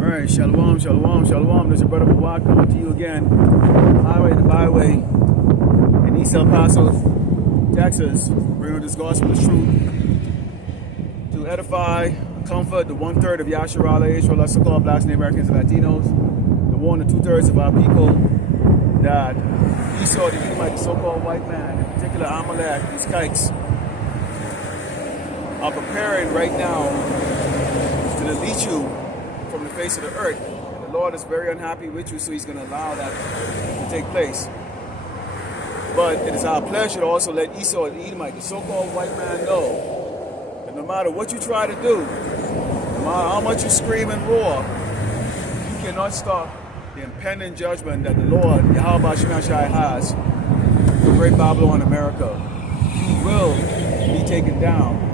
Alright, shalom, shalom, shalom. This is your brother Mawak coming to you again. Highway to byway in East El Paso, Texas, bringing this gospel of truth to edify, comfort the 1/3 of Yasharala, Israel, us so-called blacks, Native Americans, and Latinos, to warn the 2/3 of our people that Esau, the Edomite, the so-called white man, in particular Amalek, these kikes, are preparing right now to delete you from the face of the earth. And the Lord is very unhappy with you, so he's going to allow that to take place. But it is our pleasure to also let Esau, the Edomite, the so-called white man, know that no matter what you try to do, no matter how much you scream and roar, you cannot stop the impending judgment that the Lord, Yahweh Shemashai, has for Great Babylon, America. You will be taken down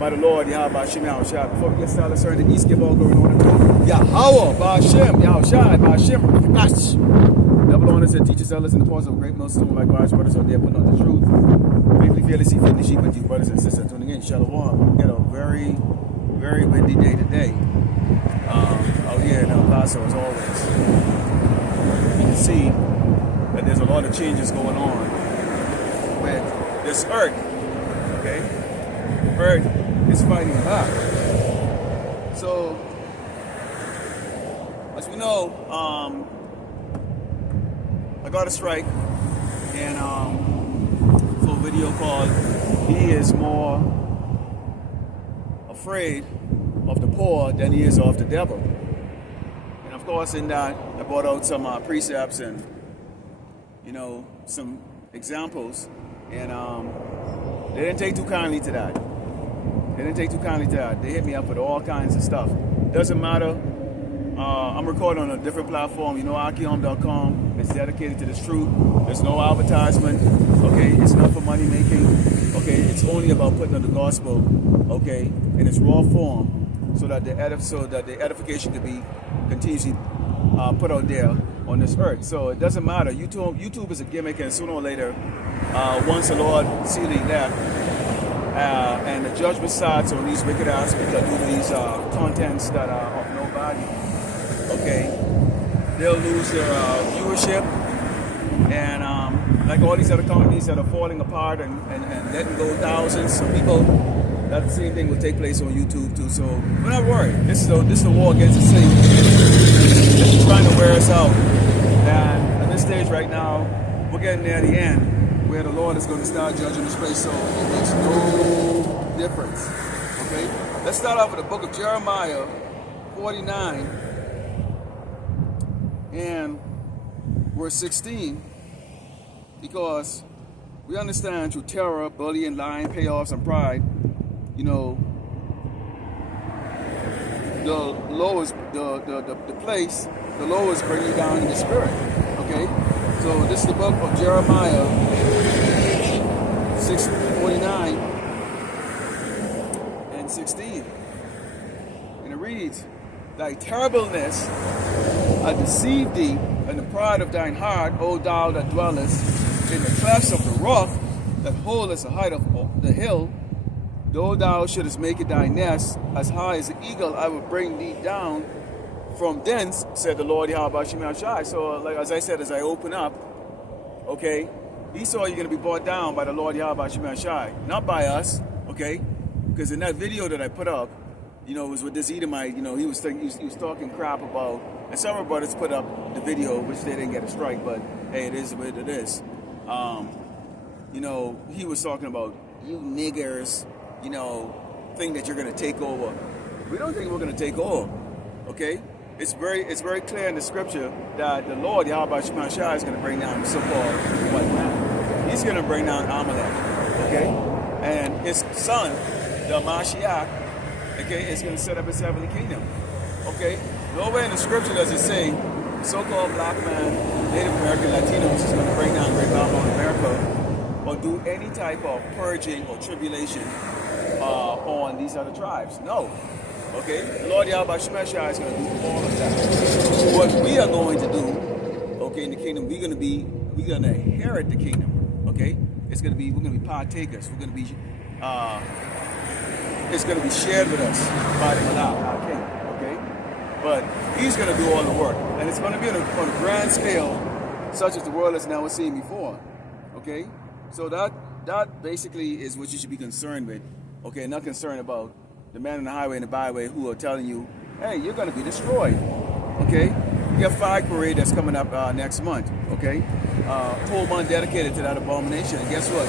by the Lord, Yahweh Shemashai. Before we get started, let's turn to the east, give all glory and honor to Yahweh, Ba'ashem, Yahushai, Ba'ashem, Bash. Double honors and teachers, elders, and the apostles of great millstone, likewise, brothers out there putting on the truth. Faithfully, fearlessly, feeding the sheep with you, brothers and sisters tuning in. Shalom. We got a very, very windy day today. Out here in El Paso, as always. You can see that there's a lot of changes going on with this earth. Okay? Earth is fighting back. So, as we know, I got a strike and for a video called "He is more afraid of the poor than he is of the devil." And of course, in that, I brought out some precepts and, you know, some examples, and they didn't take too kindly to that. They hit me up with all kinds of stuff. Doesn't matter. I'm recording on a different platform. You know, Akiom.com. It's dedicated to this truth. There's no advertisement. Okay, it's not for money making. Okay, it's only about putting on the gospel. Okay, in its raw form, so that the edification could be continuously put out there on this earth. So it doesn't matter. YouTube is a gimmick, and sooner or later, once the Lord sees that. And the judgment starts on these wicked ass people that do these contents that are of no value. Okay, they'll lose their viewership, and like all these other companies that are falling apart and letting go thousands of people, that same thing will take place on YouTube too. So we're not worried. This is the war against the sin. It's trying to wear us out, and at this stage right now, we're getting near the end, where the Lord is going to start judging this place, so it makes no difference. Okay? Let's start off with the book of Jeremiah 49 and verse 16, because we understand through terror, bullying, lying, payoffs, and pride, you know, the lowest, the place, the lowest bring you down in the spirit. Okay? So this is the book of Jeremiah 49 and 16. And it reads, "Thy terribleness hath deceived thee, and the pride of thine heart, O thou that dwellest in the clefts of the rock, that holdest the height of the hill. Though thou shouldest make it thy nest, as high as the eagle, I will bring thee down from thence, said the Lord Yahweh Shemashai." So, like as I said, as I open up, okay, Esau, you're going to be brought down by the Lord Yahweh Shemashai, not by us, okay? Because in that video that I put up, you know, it was with this Edomite, you know, he was talking crap about, and several brothers put up the video, which they didn't get a strike, but hey, it is what it is. You know, he was talking about, you niggers, you know, think that you're going to take over. We don't think we're going to take over, okay? It's very clear in the scripture that the Lord, Yahweh Shemashai, is going to bring down the so-called white man. He's going to bring down Amalek, okay? And his son, the Mashiach, okay, is going to set up his heavenly kingdom, okay? Nowhere in the scripture does it say the so-called black man, Native American, Latinos is going to bring down Great Babylon, America, or do any type of purging or tribulation on these other tribes. No. Okay? The Lord Yahweh Shemashai is going to do all of that. What we are going to do, okay, in the kingdom, we're going to inherit the kingdom. Okay? We're going to be partakers. We're going to be is going to be shared with us by the Malak, our king, okay? But he's going to do all the work, and it's going to be on a grand scale, such as the world has never seen before, okay? So that basically is what you should be concerned with, okay? Not concerned about the man on the highway and the byway who are telling you, hey, you're going to be destroyed, okay? We have Flag Parade that's coming up next month, okay? Whole month dedicated to that abomination. And guess what?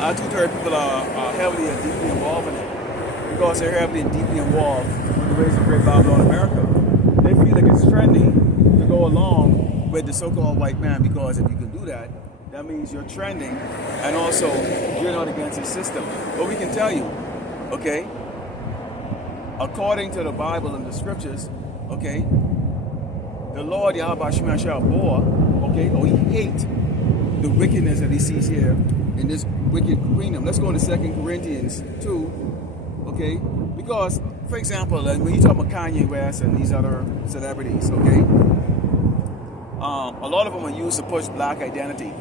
Our two-thirds people are heavily and deeply involved in it. Because they're heavily and deeply involved with the race of Great Babylon America. They feel like it's trending to go along with the so-called white man, because if you can do that, that means you're trending and also you're not against the system. But we can tell you, okay, according to the Bible and the scriptures, okay, the Lord Yahweh Shemashah bore, okay, or he hate the wickedness that he sees here in this wicked kingdom. Let's go to 2 Corinthians 2, okay, because, for example, when you talk about Kanye West and these other celebrities, okay, a lot of them are used to push black identity.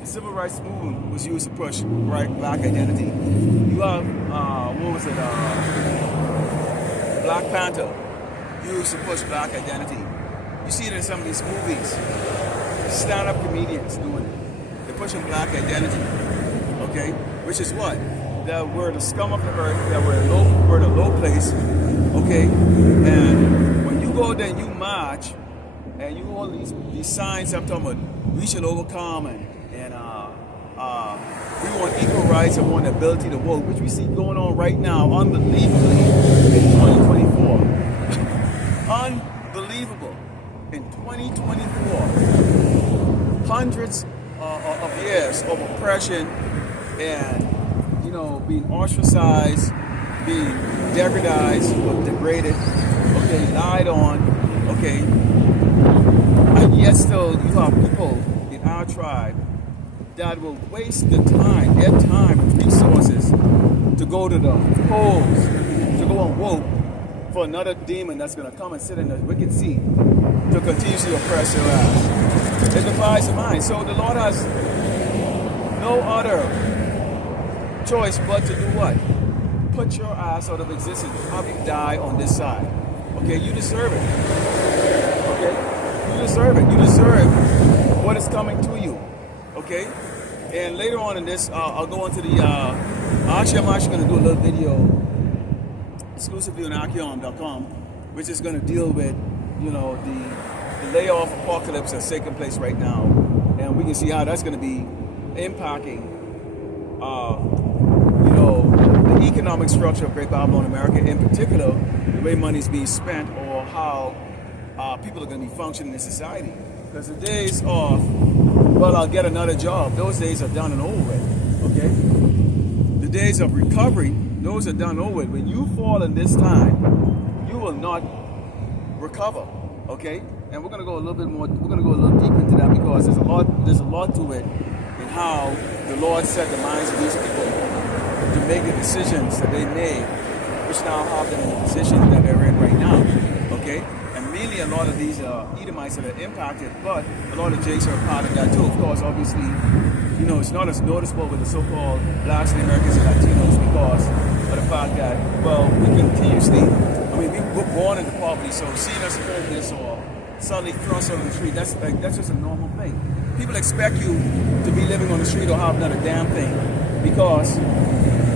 The civil rights movement was used to push black identity. You have, what was it, Black Panther used to push black identity. You see it in some of these movies. Stand-up comedians doing it. They're pushing black identity, okay? Which is what? That we're the scum of the earth, that we're in a low place, okay? And when you go there and you march, and you hold these signs up talking about we should overcome and we want equal rights and want the ability to vote, which we see going on right now, unbelievably, in 2024. Unbelievable. In 2024, hundreds of years of oppression and, you know, being ostracized, being degradized or degraded, okay, lied on, okay, and yet still you have people in our tribe that will waste their time and resources to go to the polls, to go and vote for another demon that's going to come and sit in the wicked seat to continuously oppress your ass. It defies the mind. So the Lord has no other choice but to do what? Put your ass out of existence. Have you die on this side. Okay, you deserve it. Okay, you deserve it. You deserve what is coming to you. Okay, and later on in this, I'll go into the. I'm actually going to do a little video exclusively on Archeon.com, which is going to deal with, you know, the layoff apocalypse that's taking place right now, and we can see how that's going to be impacting, you know, the economic structure of Great Babylon America, in particular, the way money is being spent, or how people are going to be functioning in society. Because the days of, well, I'll get another job, those days are done and over with, okay? The days of recovery, those are done and over with. When you fall in this time, you will not recover, okay? And we're going to go a little bit more, we're going to go a little deep into that, because there's a lot to it in how the Lord set the minds of these people to make the decisions that they made, which now have them in the position that they're in right now, okay? And mainly a lot of these Edomites that are impacted, but a lot of Jakes are a part of that too. Of course, obviously, you know, it's not as noticeable with the so-called blacks and Americans and Latinos because of the fact that, well, we continuously, I mean, we were born into poverty, so seeing us homeless or suddenly thrust on the street, that's just a normal thing. People expect you to be living on the street or have done a damn thing because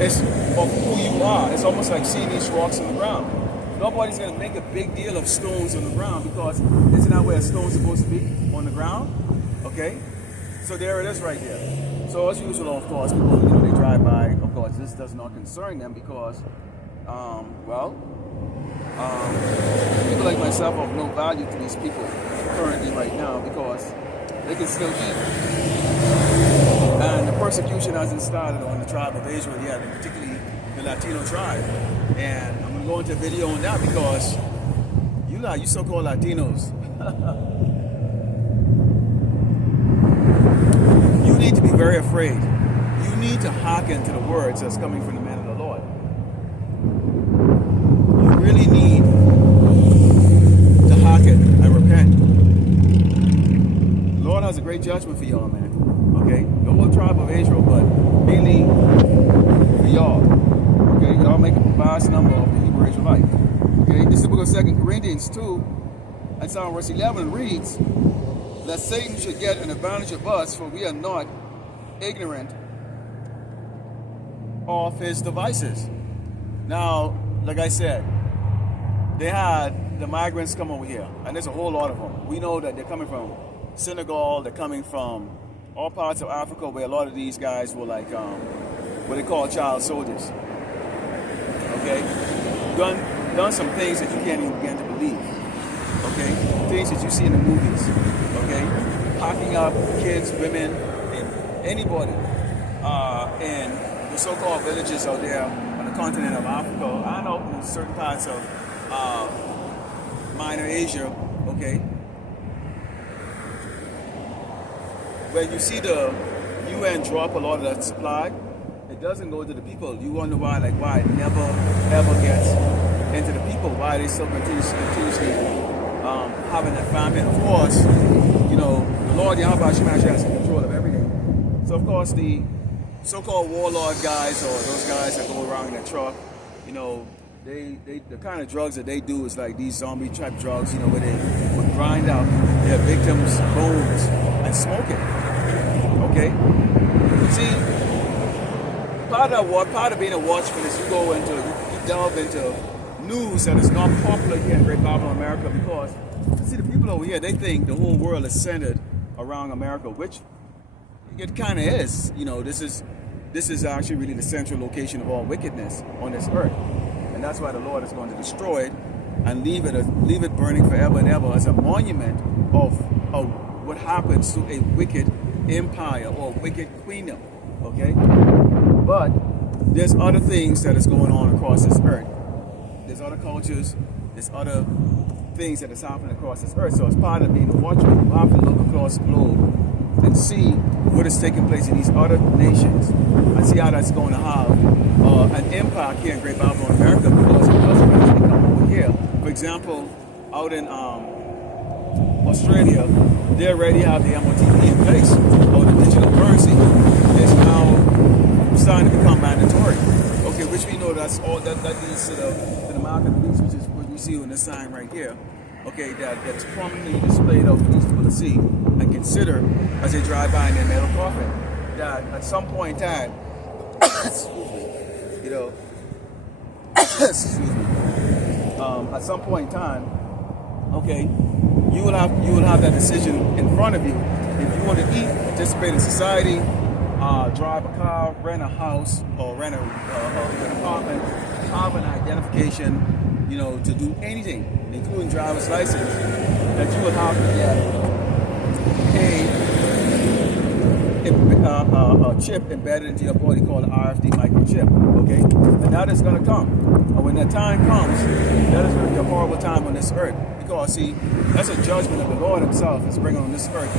it's of who you are. It's almost like seeing these rocks on the ground. Nobody's going to make a big deal of stones on the ground because isn't that where a stone's supposed to be? On the ground? Okay? So there it is right there. So as usual, of course, people, you know, they drive by. Of course, this does not concern them because, people like myself have no value to these people currently right now because they can still eat. And the persecution hasn't started on the tribe of Israel yet, and particularly the Latino tribe. And I'm going to go into a video on that because you so-called Latinos, you need to be very afraid. You need to hearken to the words that's coming from the man of the Lord. You really need to hearken and repent. The Lord has a great judgment for y'all, man. Okay? The whole tribe of Israel, but mainly for y'all. Okay, y'all make a vast number of the Hebrew Israelites. Okay, this is the book of 2 Corinthians 2, and Psalm verse 11 reads, that Satan should get an advantage of us, for we are not ignorant of his devices. Now, like I said, they had the migrants come over here, and there's a whole lot of them. We know that they're coming from Senegal, they're coming from all parts of Africa, where a lot of these guys were like what they call child soldiers. Okay, done some things that you can't even begin to believe. Okay, things that you see in the movies. Okay, packing up kids, women, and anybody in the so-called villages out there on the continent of Africa. I know in certain parts of minor Asia. Okay, when you see the UN drop a lot of that supply, it doesn't go to the people. You wonder why, like why it never ever gets into the people. Why they still continuously having that famine. Of course, you know, the Lord Yahweh Shemash has control of everything. So of course the so-called warlord guys, or those guys that go around in a truck, you know, the kind of drugs that they do is like these zombie type drugs, you know, where they would grind out their victims' bones and smoke it. Okay? See, part of being a watchman is you delve into news that is not popular here in Great Babylon, America, because see, the people over here, they think the whole world is centered around America, which it kind of is. You know, this is actually really the central location of all wickedness on this earth, and that's why the Lord is going to destroy it and leave it burning forever and ever as a monument of what happens to a wicked empire or wicked queendom. Okay, but there's other things that is going on across this earth. There's other cultures, there's other things that is happening across this earth. So as part of being a watchman, you have to look across the globe and see what is taking place in these other nations and see how that's going to have an impact here in Great Babylon, America, because it doesn't actually come over here. For example, out in Australia, they already have the MOTP in place, or the digital currency is now starting to become mandatory. Okay, which we know that's all that leads to the mark of the beast, which is what we see on this sign right here. Okay, that's prominently displayed out for these people to see and consider as they drive by in their metal coffin. That at some point in time, excuse me, you know, excuse me, at some point in time, okay, you will have that decision in front of you. If you want to eat, participate in society, drive a car, rent a house, or rent an apartment, have an identification, you know, to do anything, including driver's license, that you will have to get a chip embedded into your body called an RFD microchip. Okay, and that is going to come. And when that time comes, that is going to be a horrible time on this earth, because see, that's a judgment that the Lord Himself is bringing on this earth.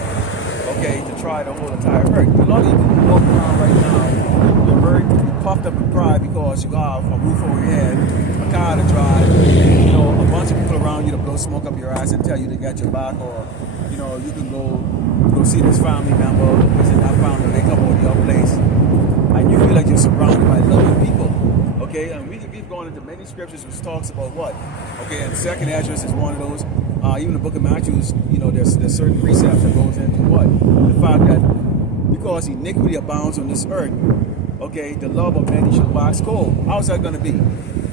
Okay, to try the whole entire earth. A lot of you people walking around right now, you're very puffed up in pride because you have a roof over your head, a car to drive, you know, a bunch of people around you to blow smoke up your ass and tell you they got your back, or you know, you can go see this family member, visit that family, they come over to your place, and you feel like you're surrounded by loving people. Okay, and we've gone into many scriptures which talks about what? Okay, and the second address is one of those. Even the book of Matthew, you know, there's certain precepts that goes into what? The fact that because iniquity abounds on this earth, okay, the love of many shall wax cold. How's that going to be?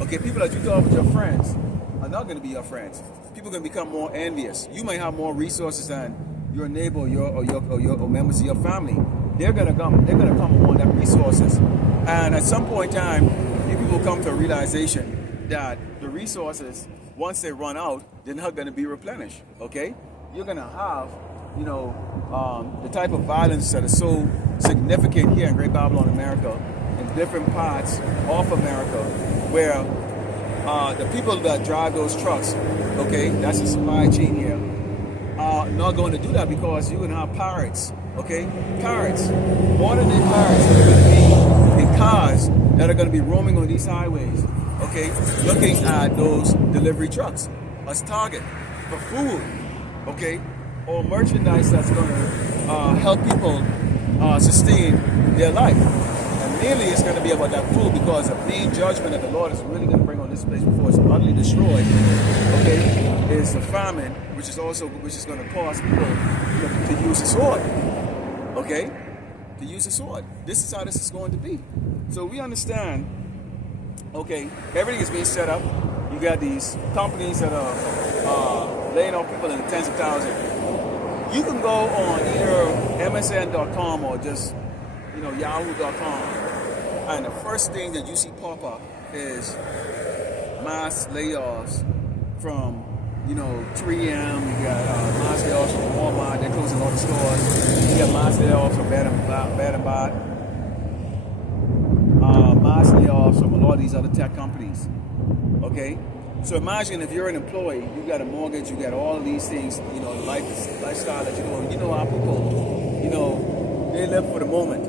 Okay, people that you thought were your friends are not going to be your friends. People are going to become more envious. You may have more resources than your neighbor or members of your family. They're going to come upon that resources. And at some point in time, you people come to a realization that the resources, once they run out, they're not going to be replenished. Okay, you're going to have, you know, the type of violence that is so significant here in Great Babylon, America, in different parts of America, where the people that drive those trucks, okay, that's the supply chain here, are not going to do that, because you're going to have pirates, okay, pirates, modern day pirates that are going to be in cars that are going to be roaming on these highways, okay, looking at those delivery trucks as target for food, okay, or merchandise that's going to help people sustain their life. And mainly it's going to be about that food, because the main judgment that the Lord is really going to bring on this place before it's utterly destroyed, okay, is the famine, which is going to cause people to use the sword, okay, to use the sword. This is how this is going to be. So we understand, okay, everything is being set up. You got these companies that are laying off people in the tens of thousands. You can go on either MSN.com or just, Yahoo.com, and the first thing that you see pop up is mass layoffs from, 3M. You got mass layoffs from Walmart. They're closing all the stores. You got mass layoffs from Bed and Bath. Mass layoffs from a lot of these other tech companies. Okay, so imagine if you're an employee, you got a mortgage, you got all of these things, lifestyle that you're doing. You know how people, they live for the moment.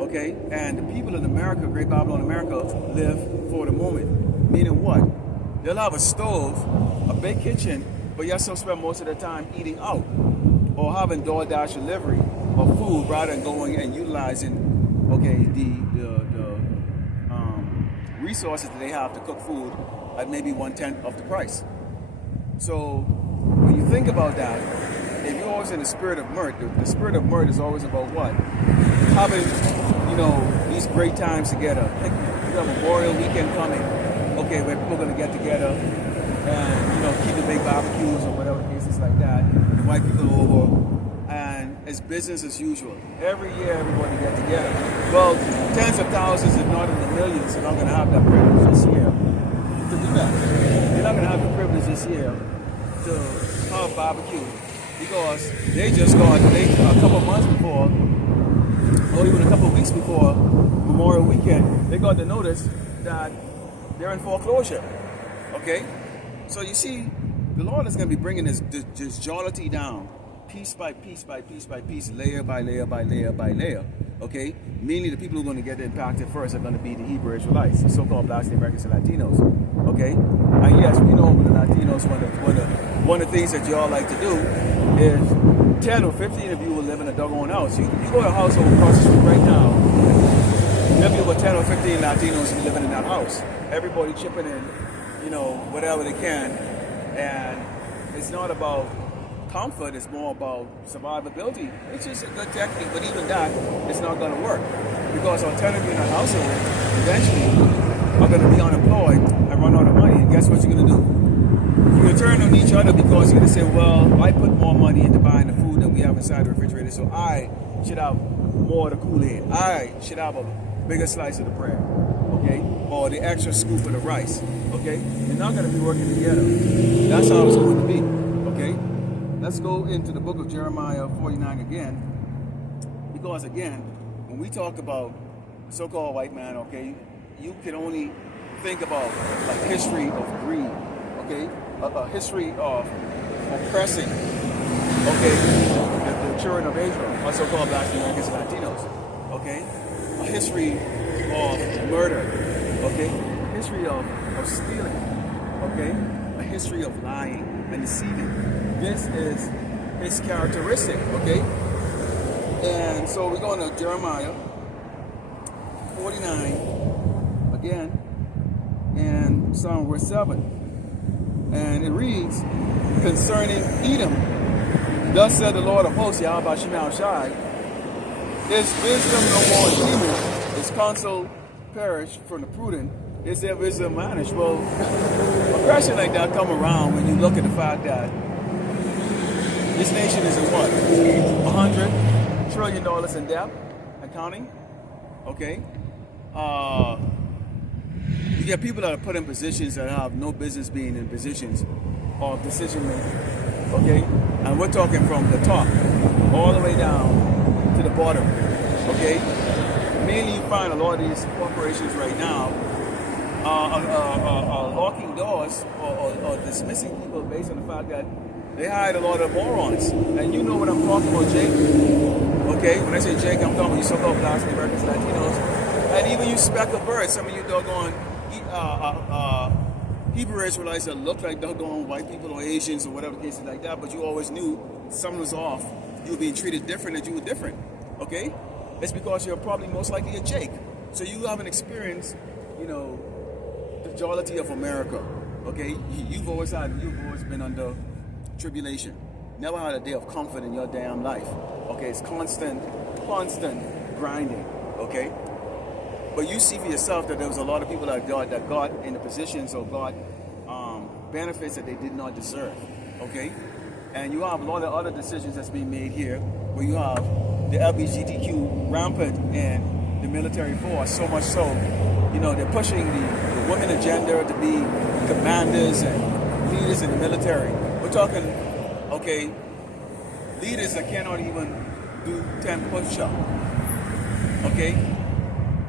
Okay, and the people in America, Great Babylon America, live for the moment. Meaning what? They'll have a stove, a big kitchen, but yet still spend most of their time eating out or having DoorDash delivery of food rather than going and utilizing, okay, the resources that they have to cook food at maybe 1/10 of the price. So when you think about that, if you're always in the spirit of mirth, the spirit of mirth is always about what? Having, these great times together. You got Memorial Weekend coming, okay, where people are going to get together and, keep the big barbecues or whatever the case is like that, invite people over, and it's business as usual. Every year, everybody get together. Well, tens of thousands, if not in the millions, are not going to have that privilege this year to do that. They're not going to have the privilege this year to have barbecue because they just got a couple of months before, or even a couple of weeks before Memorial Weekend, they got the notice that they're in foreclosure. Okay? So you see, the Lord is going to be bringing this jollity down, piece by piece by piece by piece, layer by layer by layer by layer. Okay? Mainly the people who are going to get impacted first are going to be the Hebrew Israelites, the so-called Black Americans and Latinos. Okay? And yes, we know with the Latinos, one of the things that y'all like to do is 10 or 15 of you will live in a doggone house. You go to a house over across the street right now, there'll be about 10 or 15 Latinos living in that house. Everybody chipping in, whatever they can. And it's not about comfort, it's more about survivability, which is a good technique, but even that, it's not going to work. Because alternatively in a household, eventually, are going to be unemployed and run out of money. And guess what you're going to do? You're going to turn on each other because you're going to say, well, I put more money into buying the food that we have inside the refrigerator, so I should have more of the Kool-Aid. I should have a bigger slice of the bread, okay? Or the extra scoop of the rice, okay? You're not going to be working together. That's how it's going to be, okay? Let's go into the book of Jeremiah 49 again. Because again, when we talk about so-called white man, okay, you can only think about like history of greed, okay? A history of oppressing, okay, the children of Israel, or so-called Black Americans and Latinos, okay? A history of murder, okay? A history of stealing, okay? A history of lying and deceiving. This is his characteristic, okay? And so we're going to Jeremiah 49 again, and Psalm verse 7. And it reads, concerning Edom, thus said the Lord of hosts, Yahweh Shema Shai, is wisdom no more human, is counsel perished from the prudent, is their wisdom vanished? Well, a question like that come around when you look at the fact that this nation is in what? $100 trillion in debt and counting, okay? You get people that are put in positions that have no business being in positions of decision making, okay? And we're talking from the top all the way down to the bottom, okay? Mainly you find a lot of these corporations right now are locking doors or dismissing people based on the fact that they hired a lot of morons. And you know what I'm talking about, Jake, okay? When I say Jake, I'm talking about you so-called Black Americans, Latinos, and even you speckled birds, some of you doggone Hebrew Israelites that look like doggone white people or Asians or whatever the case is like that, but you always knew something was off. You were being treated different, that you were different, okay? It's because you're probably most likely a Jake, So you haven't experienced, you know, the jollity of America. Okay, you've always been under tribulation. Never had a day of comfort in your damn life. Okay, it's constant grinding. Okay, but you see for yourself that there was a lot of people that got in the positions or got benefits that they did not deserve. Okay, and you have a lot of other decisions that's being made here, where you have the LGBTQ rampant in the military force, so much so, you know, they're pushing the women agenda to be commanders and leaders in the military. We're talking, okay, leaders that cannot even do 10 push-ups. Okay,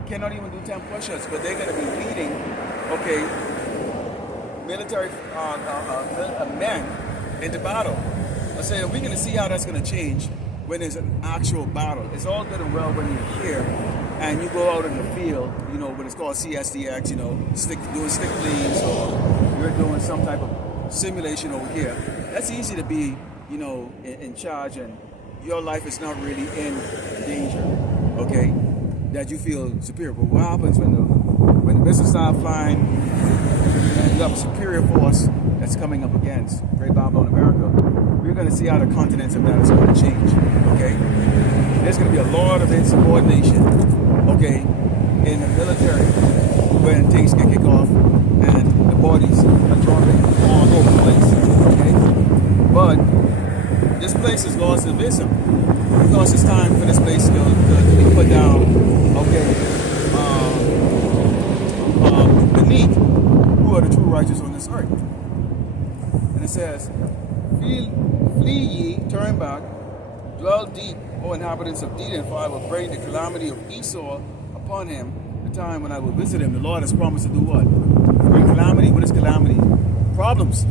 cannot even do 10 push-ups, but they're going to be leading, okay, military men into battle. I say we're going to see how that's going to change when there's an actual battle. It's all good and well when you're here and you go out in the field, you know, when it's called CSDX, you know, doing stick leads, or you're doing some type of simulation over here. That's easy to be, you know, in charge, and your life is not really in danger, okay, that you feel superior. But what happens when the missiles start flying and you have a superior force that's coming up against Great Babylon America? We're going to see how the continents of that is going to change, okay? There's going to be a lot of insubordination, okay, in the military when things get kicked off and the bodies are dropping all over the place, okay? But this place is lost in wisdom because it's time for this place to be put down, okay, beneath who are the true righteous on this earth. And it says, Flee ye, turn back, dwell deep, O inhabitants of Dedan, for I will bring the calamity of Esau upon him, the time when I will visit him. The Lord has promised to do what? Bring calamity. What is calamity? Problems.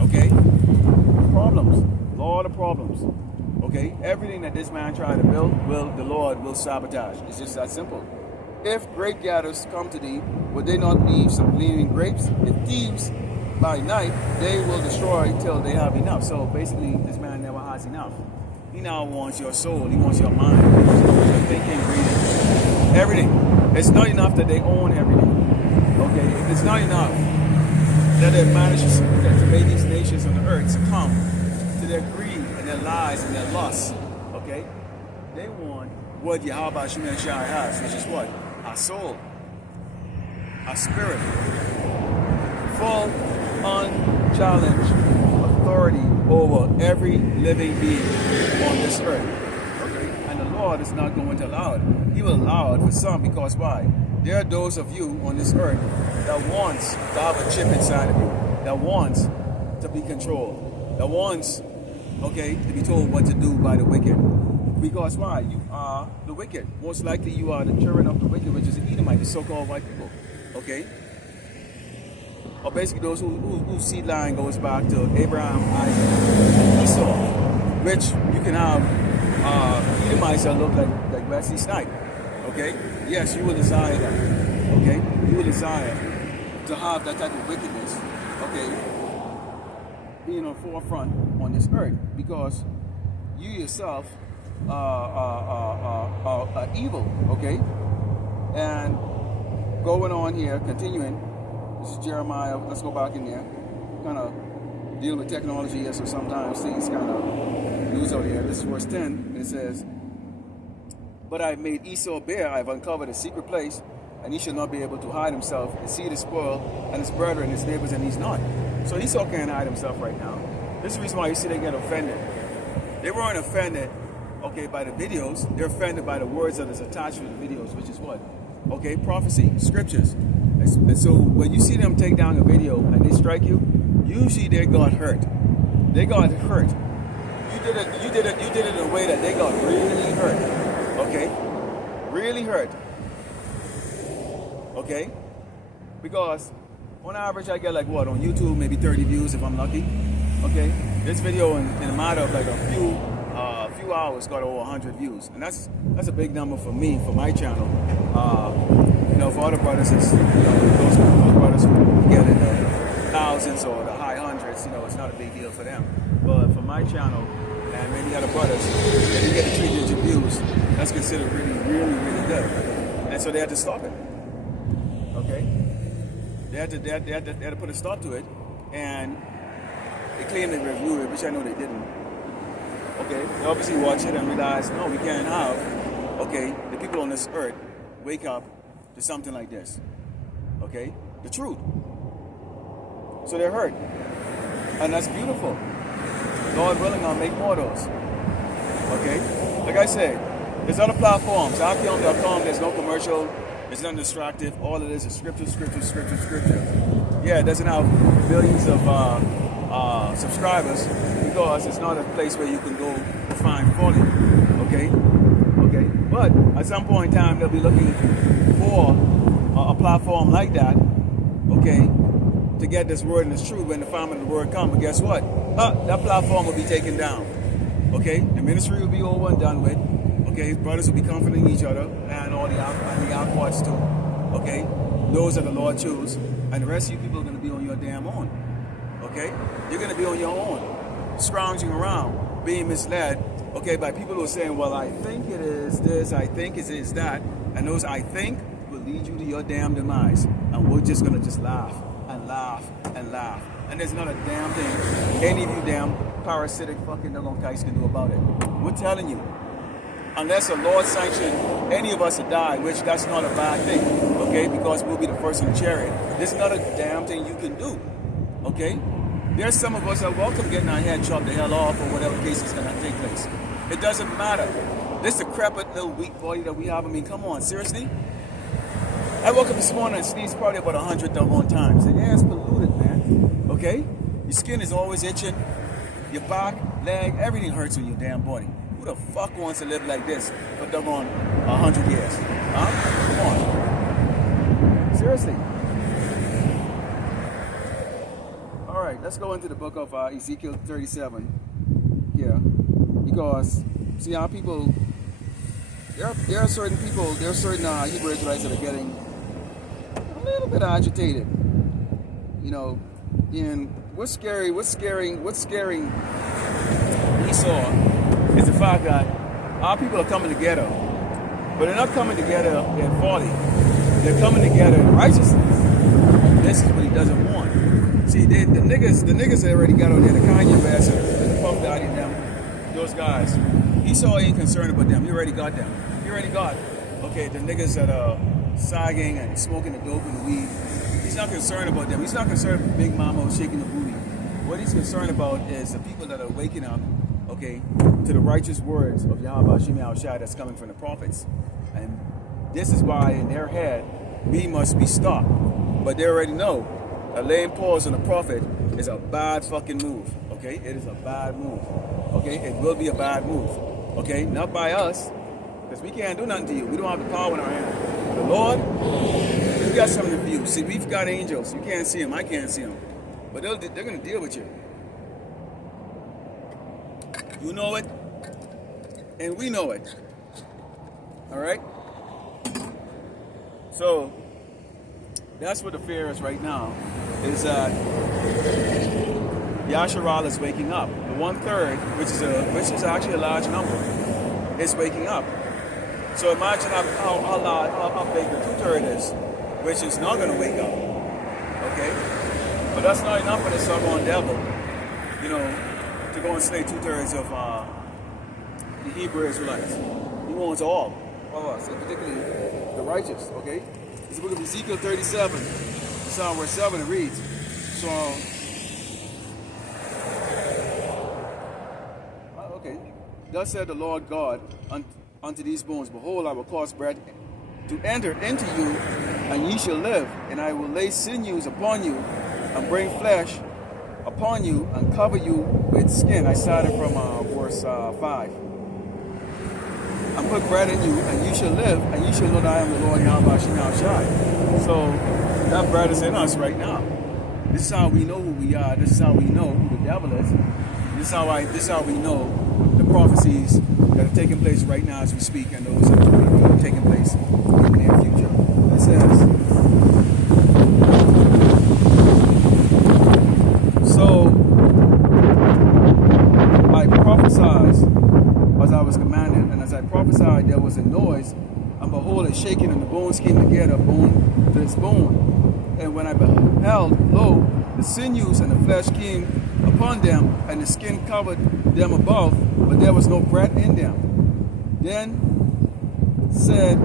Okay? Problems. A lot of problems. Okay? Everything that this man tried to build, the Lord will sabotage. It's just that simple. If grape gatherers come to thee, would they not leave some gleaming grapes? If thieves by night, they will destroy till they have enough. So basically, this man never has enough. He now wants your soul. He wants your mind. He wants your thinking, breathing, everything. It's not enough that they own everything. Okay? It's not enough that they manage to make these nations on the earth succumb to their greed and their lies and their lusts. Okay? They want what Yahweh Shemel Shai has, which is what? Our soul. Our spirit. Full, unchallenged authority over every living being on this earth. Okay? And the Lord is not going to allow it. He will allow it for some, because why? There are those of you on this earth that wants to have a chip inside of you, that wants to be controlled, that wants, okay, to be told what to do by the wicked. Because why? You are the wicked. Most likely you are the children of the wicked, which is the Edomite, the so-called white people. Okay? Or basically those whose seed line goes back to Abraham, Isaac, Esau, which you can have Edomites that look like Wesley Snipes. Okay? Yes, you will desire that. Okay? You will desire to have that type of wickedness, okay, being on forefront on this earth, because you yourself are evil, okay? And going on here, continuing, this is Jeremiah, let's go back in there, kind of deal with technology here, so sometimes things kind of lose out here. This is verse 10, and it says, but I have made Esau bare, I have uncovered a secret place, and he shall not be able to hide himself, and see the spoil, and his brethren, his neighbors, and he's not. So Esau can't hide himself right now. This is the reason why you see they get offended. They weren't offended, okay, by the videos. They're offended by the words that is attached to the videos, which is what? Okay, prophecy, scriptures. And so when you see them take down a video and they strike you, usually they got hurt. They got hurt. You did it in a way that they got really hurt. Okay? Really hurt. Okay? Because on average I get like what, on YouTube, maybe 30 views if I'm lucky. Okay? This video in a matter of like a few hours got over 100 views. And that's a big number for me, for my channel. You know, for other brothers, it's, you know, those brothers who get in the thousands or the high hundreds, you know, it's not a big deal for them. But for my channel, and many other brothers, if you get the 3-digit views, that's considered really good. And so they had to stop it. Okay? They had to put a stop to it. And they claimed they reviewed it, which I know they didn't. Okay? They obviously watched it and realized, no, we can't have, okay, the people on this earth wake up to something like this. Okay? The truth. So they're hurt. And that's beautiful. Lord willing, I'll make more of those. Okay? Like I said, there's other platforms. Archeon.com, there's no commercial. It's not distractive. All it is scripture, scripture, scripture, scripture. Yeah, it doesn't have billions of subscribers because it's not a place where you can go to find folly. Okay? Okay? But at some point in time, they'll be looking for a platform like that, okay, to get this word and this truth when the time of the word comes. But guess what? That platform will be taken down. Okay? The ministry will be over and done with. Okay? Brothers will be comforting each other and all the outwards too. Okay? Those that the Lord choose. And the rest of you people are going to be on your damn own. Okay? You're going to be on your own. Scrounging around, being misled, okay, by people who are saying, well, I think it is this, I think it is that. And those I think will lead you to your damn demise. And we're just going to just laugh and laugh and laugh. And there's not a damn thing any of you damn parasitic fucking guys can do about it. We're telling you. Unless the Lord sanctioned any of us to die, which that's not a bad thing, okay? Because we'll be the first in the chariot. There's not a damn thing you can do, okay? There's some of us that welcome getting our head chopped the hell off or whatever case is going to take place. It doesn't matter. This decrepit little weak body that we have. I mean, come on, seriously? I woke up this morning and sneezed probably about 100 doggone times. The air's polluted, man, okay? Your skin is always itching. Your back, leg, everything hurts on your damn body. Who the fuck wants to live like this for doggone 100 years? Huh? Come on. Seriously. All right, let's go into the book of Ezekiel 37. Yeah. Because, see how people, there are certain people, there are certain Hebrew Israelites that are getting a little bit agitated. You know, and what's scaring Esau is the fact that our people are coming together, but they're not coming together in folly. They're coming together in righteousness. This is what he doesn't want. See, the niggas that already got on there, the Kanye West and the Puff Daddy and them, those guys, Esau ain't concerned about them. He already got them. He already got, okay, the niggas that are sagging and smoking the dope and the weed. He's not concerned about them. He's not concerned with Big Mama shaking the booty. What he's concerned about is the people that are waking up, okay, to the righteous words of Yahweh Shemi Al-Shai that's coming from the prophets. And this is why in their head, we must be stopped. But they already know that laying pause on the prophet is a bad fucking move, okay? It is a bad move, okay? It will be a bad move, okay? Not by us, because we can't do nothing to you. We don't have the power in our hand. The Lord, we got something for you. See, we've got angels. You can't see them. I can't see them. But they're going to deal with you. You know it, and we know it. All right? So, that's what the fear is right now, is that Yasharal is waking up. The 1/3, which is actually a large number, is waking up. So imagine how big the 2/3 is, which is not going to wake up. Okay? But that's not enough for the stubborn devil, you know, to go and slay 2/3 of the Hebrew Israelites. He wants all of us, and particularly the righteous, okay? It's the book of Ezekiel 37, Psalm verse 7, it reads, so, okay, thus said the Lord God unto these bones, behold, I will cause breath to enter into you, and ye shall live, and I will lay sinews upon you, and bring flesh upon you, and cover you with skin. I started from verse 5. And put bread in you, and you shall live, and you shall know that I am the Lord Yahweh Shemi Al-Shai. So that bread is in us right now. This is how we know who we are. This is how we know who the devil is. This is how we know the prophecies that are taking place right now as we speak, and those that are taking place in the near future. It says, so I prophesied as I was commanded, and as I prophesied there was a noise, and behold a shaking in the bones came together, bone to his bone. And when I beheld, lo, the sinews and the flesh came upon them, and the skin covered them above, but there was no breath in them. Then said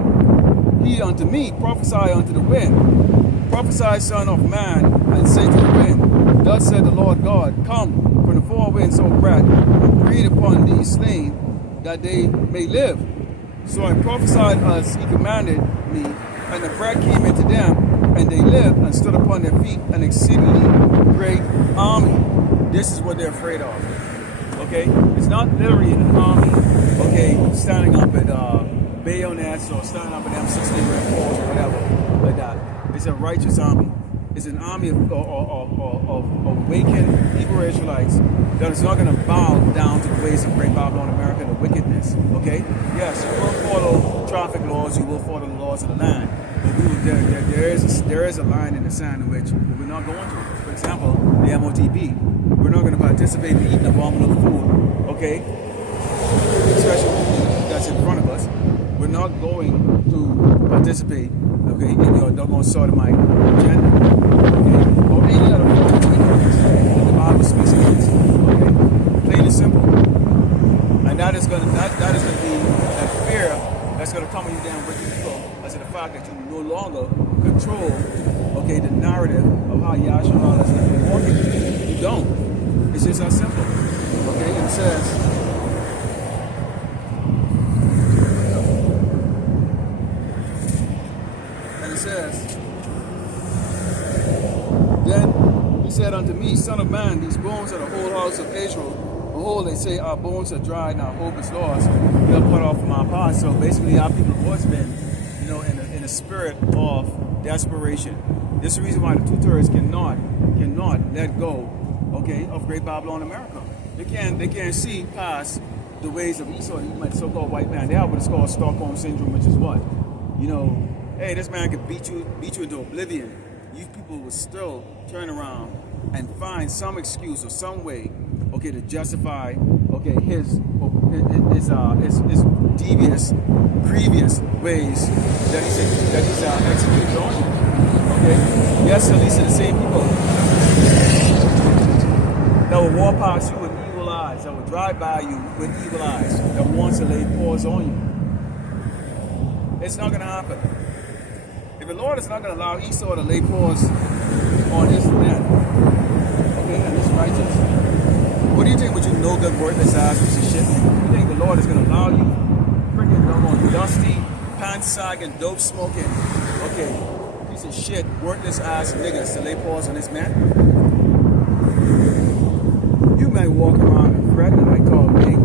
he unto me, prophesy unto the wind. Prophesy, son of man, and say to the wind, thus said the Lord God, come from the four winds, O breath, and breathe upon these slain, that they may live. So I prophesied as he commanded me, and the breath came into them, and they lived and stood upon their feet, an exceedingly great army. This is what they're afraid of. Okay? It's not literally an army, okay, standing up at bayonets or standing up at M16 rifles or whatever, like that. It's a righteous army. It's an army of awakened Hebrew Israelites that is not going to bow down to the ways of great Babylon, America, the wickedness. Okay? Yes, you will follow traffic laws, you will follow the laws of the land. But there is a line in the sand in which we're not going to. For example, the MOTB. We're not going to participate in eating abominable food. Okay? Especially food that's in front of us. We're not going to participate, okay, in your doggone sodomite agenda, okay, or any other form of wickedness that the Bible speaks against, okay, plain and simple. And that is going to be that fear that's going to come on you down with people, as to the fact that you no longer control, okay, the narrative of how Yahshua is going to be walking. You don't. It's just that simple, okay. And it says. Says, then he said unto me, son of man, these bones are the whole house of Israel. Behold, they say our bones are dried and our hope is lost. We are cut off from our past. So basically, our people have always been, you know, in a spirit of desperation. This is the reason why the 2/3 cannot let go, okay, of Great Babylon, America. They can't see past the ways of Esau, the so-called white man. They have what is called Stockholm syndrome, which is what, you know. Hey, this man could beat you into oblivion. You people will still turn around and find some excuse or some way, okay, to justify, okay, his devious, grievous ways that he's executed on you. Okay, yes, at least the same people that will walk past you with evil eyes, that will drive by you with evil eyes, that wants to lay paws on you. It's not going to happen. If the Lord is not going to allow Esau to lay paws on his land, okay, and his righteous, what do you think with you no good, worthless ass piece of shit? You think the Lord is going to allow you, freaking doggone dusty, pants sagging, dope smoking, okay, piece of shit, worthless ass niggas to lay paws on this man? You may walk around and fret and like talk big.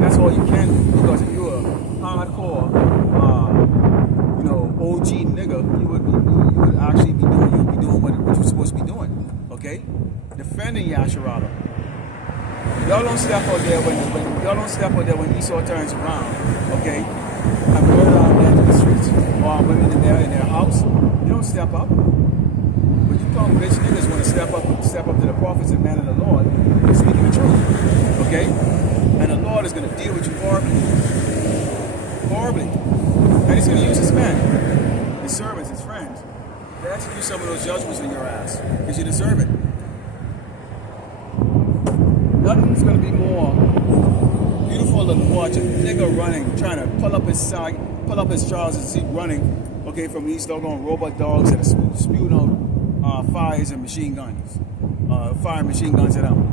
That's all you can do, because if you're a hardcore, OG nigga, you would actually be doing what you're supposed to be doing, okay? Defending Yasharala. Y'all don't step out there when Esau turns around, okay? And murder out there to the streets, or women in their house. You don't step up. But you come rich niggas want to step up to the prophets and men of the Lord, speaking the truth, okay? And the Lord is going to deal with you horribly. Horribly. And he's going to use his men, his servants, his friends, to execute some of those judgments in your ass, because you deserve it. Nothing's going to be more beautiful than watching a nigga running, trying to pull up his trousers, running, okay, from these doggone robot dogs that are spewing out fires and machine guns, firing machine guns at them,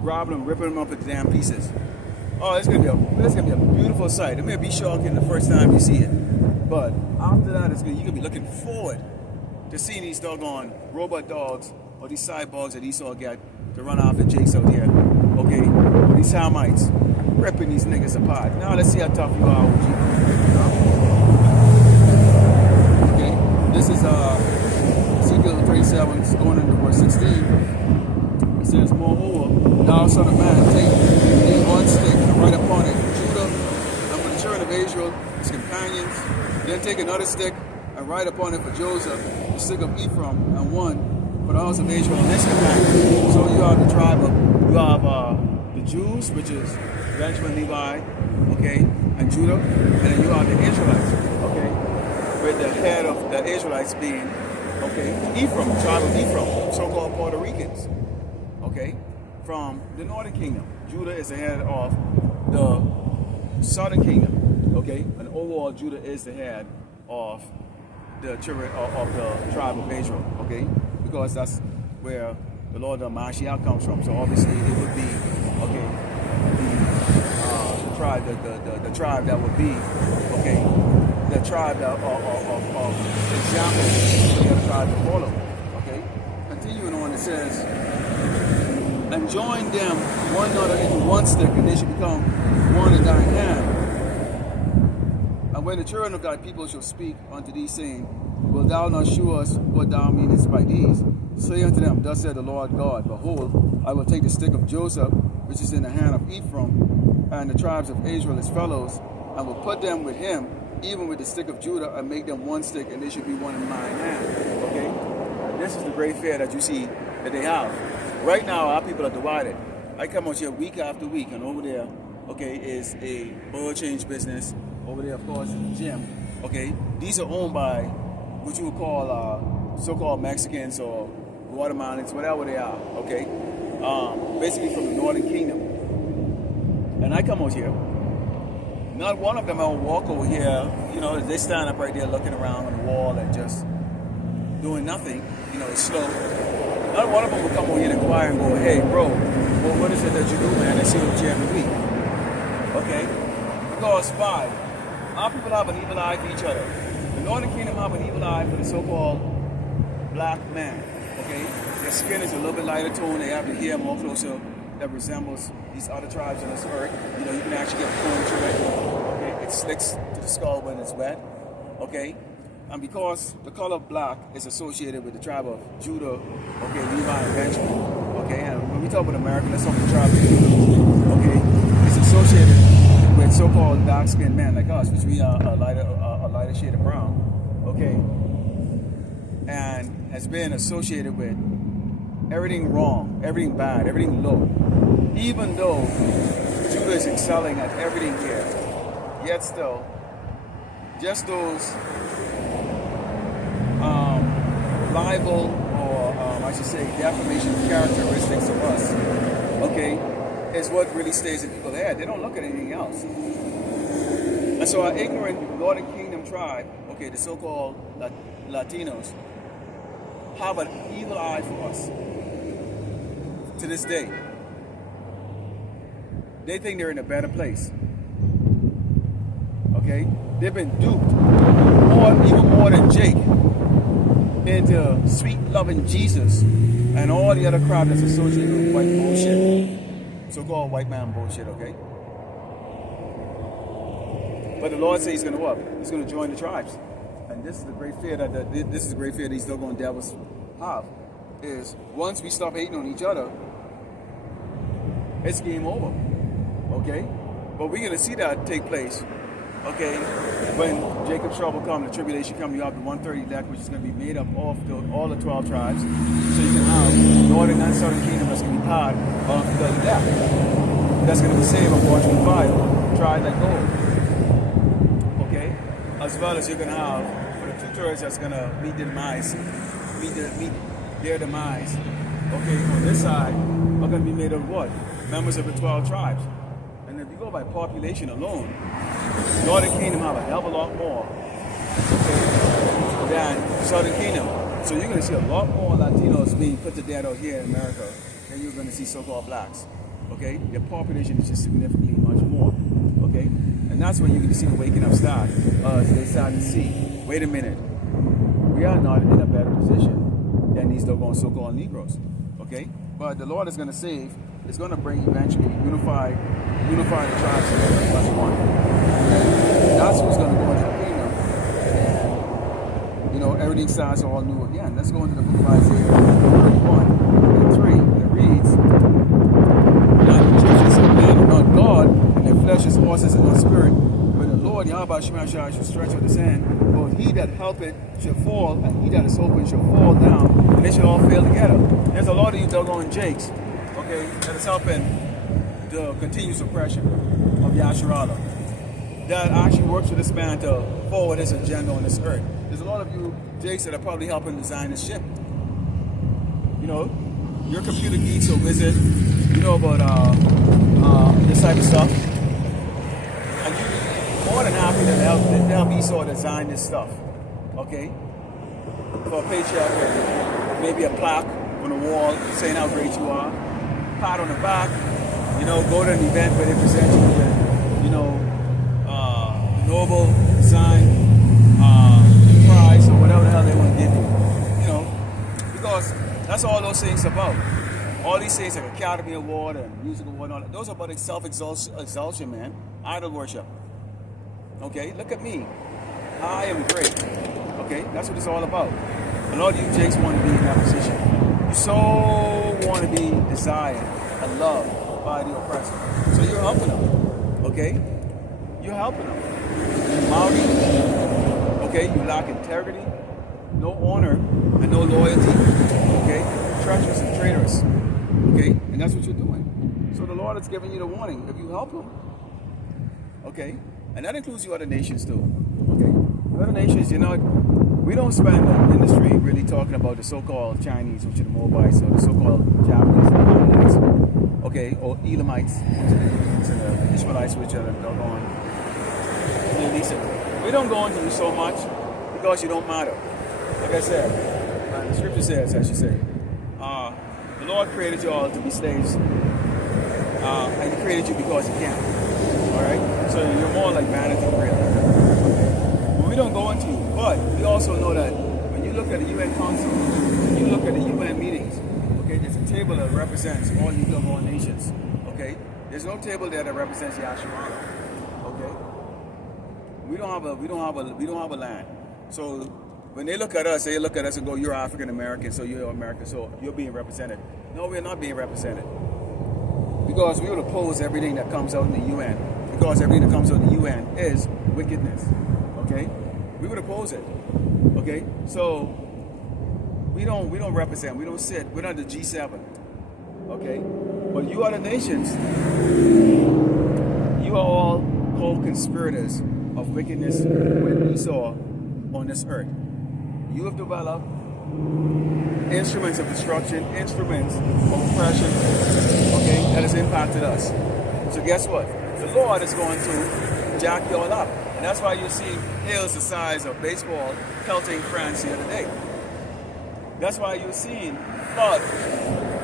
grabbing them, ripping them up into damn pieces. Oh, it's gonna be a beautiful sight. It may be shocking the first time you see it, but after that, you're gonna be looking forward to seeing these doggone robot dogs or these cyborgs that Esau got to run off the jakes out here, okay? Or these Hamites ripping these niggas apart. Now let's see how tough you are, OG. Okay, this is Ezekiel 37, going into verse 16. It says, moreover, thou son of man, take one stick and write upon it Judah, and for the children of Israel, his companions. Then take another stick and write upon it for Joseph, the stick of Ephraim, and one for the house of Israel and his companions. So you have the tribe of, you have the Jews, which is Benjamin, Levi, okay, and Judah, and then you have the Israelites, okay. with the head of the Israelites being, okay, Ephraim, tribe of Ephraim, so-called Puerto Ricans, okay, from the northern kingdom. Judah is the head of the southern kingdom, okay, and overall Judah is the head of the tribe of Israel, okay, because that's where the Lord of Mashiach comes from. So obviously it would be, okay, the tribe that would be, okay, the tribe of example for the other tribe to follow, okay. Continuing on, it says, and join them one another into one stick, and they shall become one in thine hand. And when the children of thy people shall speak unto thee, saying, wilt thou not shew us what thou meanest by these? Say unto them, thus said the Lord God, behold, I will take the stick of Joseph, which is in the hand of Ephraim, and the tribes of Israel his fellows, and will put them with him, even with the stick of Judah, and make them one stick, and they should be one in mine hand. Okay? This is the great fear that you see that they have. Right now, our people are divided. I come out here week after week, and over there, okay, is a oil change business. Over there, of course, is a gym. Okay? These are owned by what you would call so-called Mexicans or Guatemalans, whatever they are. Okay? Basically from the northern kingdom. And I come out here. Not one of them will walk over here, you know, they stand up right there looking around on the wall and just doing nothing, you know, it's slow. Not one of them will come over here and inquire and go, hey, bro, well, what is it that you do, man? I see you every week. Okay? Because why? Our people have an evil eye for each other. The northern kingdom have an evil eye for the so-called black man. Okay? Their skin is a little bit lighter tone. They have the hair more closer that resembles these other tribes on this earth. You know, you can actually get a comb through it. Okay, it sticks to the skull when it's wet. Okay, and because the color black is associated with the tribe of Judah, okay, Levi and Benjamin. Okay, and when we talk about America, let's talk about the tribe of Judah. Okay, it's associated with so-called dark-skinned men like us, which we are a lighter shade of brown. Okay, and has been associated with everything wrong, everything bad, everything low. Even though Judah is excelling at everything here, yet still, just those libel or I should say defamation characteristics of us, okay, is what really stays in people's head. They don't look at anything else. And so our ignorant Northern Kingdom tribe, okay, the so-called Latinos, have an evil eye for us to this day. They think they're in a better place. Okay? They've been duped, even more than Jake, into sweet loving Jesus and all the other crap that's associated with white bullshit. So-called white man bullshit, okay? But the Lord says he's going to what? He's going to join the tribes. And this is the great fear that these doggone devils have. Is once we stop hating on each other, it's game over. Okay? But we're going to see that take place. Okay? When Jacob's trouble comes, the tribulation comes, you have the 130 elect, which is going to be made up of all the 12 tribes. So you can have northern and southern kingdom that's going to be part of the elect. That's going to be saved of watching fire, tried like gold. Okay? As well as you're going to have for the 2/3 that's going to meet their demise. Meet their demise. Okay, on this side are going to be made of what? Members of the 12 tribes. And if you go by population alone, Northern Kingdom have a hell of a lot more, okay, than Southern Kingdom. So you're going to see a lot more Latinos being put to death out here in America than you're going to see so-called blacks. Okay, their population is just significantly much more. Okay, and that's when you can see the waking up start. They start to see, wait a minute, we are not in a better position than these so-called Negroes. Okay, but the Lord is going to save. It's going to bring eventually unify the tribes together as one. And that's who's going to go into the kingdom. And, you know, everything starts all new again. Let's go into the book of Isaiah 31 and 3. It reads, "Now the churches of men are not God, and their flesh is horses and not spirit. But the Lord Yahweh Shemashah shall stretch out his hand. Both he that helpeth shall fall, and he that is hoping shall fall down, and they shall all fail together." There's a lot of you doggone Jakes, okay, that is helping the continued suppression of Yasharallah. That actually works with this man to forward his agenda on this earth. there's a lot of you, Jakes, that are probably helping design this ship. You know, you're computer geeks, so visit, you know about this type of stuff. And you're more than happy to help Esau design this stuff, okay? For a paycheck, and maybe a plaque on the wall saying how great you are, pat on the back, you know, go to an event where they present you with, you know, Nobel design prize or whatever the hell they want to give you, you know, because that's all those things about. All these things like Academy Award and Music Award and all that, those are about self-exaltation, man. Idol worship. Okay, look at me. I am great. Okay, that's what it's all about. A lot of you Jakes want to be in that position. You so want to be desired and loved by the oppressor. So you're helping them. Okay? You're helping them. Maori, okay, you lack integrity, no honor, and no loyalty. Okay? Treacherous and traitorous. Okay? And that's what you're doing. So the Lord is giving you the warning. If you help them, okay? And that includes you other nations too. Okay? Other nations, we don't spend the industry really talking about the so-called Chinese, which are the Moabites, or the so-called Japanese, the Ammonites, okay, or Elamites, which are the Ishmaelites, which are the doggone. We don't go into you so much because you don't matter. Like I said, the scripture says, I should say, the Lord created you all to be slaves, and He created you because He can. All right, so you're more like vanity, really. But we don't go into you, but we also know that when you look at the UN Council, when you look at the UN meetings, okay, there's a table that represents all you doggone nations. Okay, there's no table there that represents Yasharahs. Okay, we don't have a land. So when they look at us and go, "You're African American, so you're American, so you're being represented." No, we're not being represented. Because we would oppose everything that comes out in the UN. Because everything that comes out in the UN is wickedness. Okay? We would oppose it. Okay? So we don't represent, we don't sit, we're not the G7. Okay? But you other nations, you are all co-conspirators of wickedness with Esau on this earth. You have developed instruments of destruction, instruments of oppression, okay, that has impacted us. So guess what? The Lord is going to jack you all up. And that's why you see hills the size of baseball pelting France the other day. That's why you're seeing flood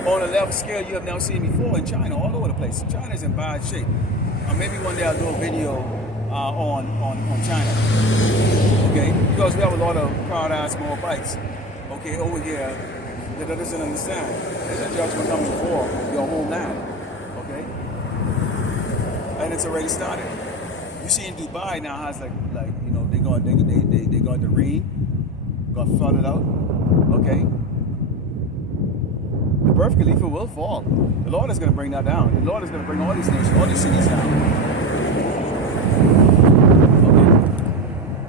on a level scale you have never seen before in China, all over the place. China's in bad shape. Maybe one day I'll do a video on China. Okay? Because we have a lot of proud-ass Moabites, okay, over here that doesn't understand. There's a judgment coming for your homeland. Okay? And it's already started. You see in Dubai now has like they got the rain, got flooded out. Okay? The Burj Khalifa will fall. The Lord is going to bring that down. The Lord is going to bring all these nations, all these cities down. Okay?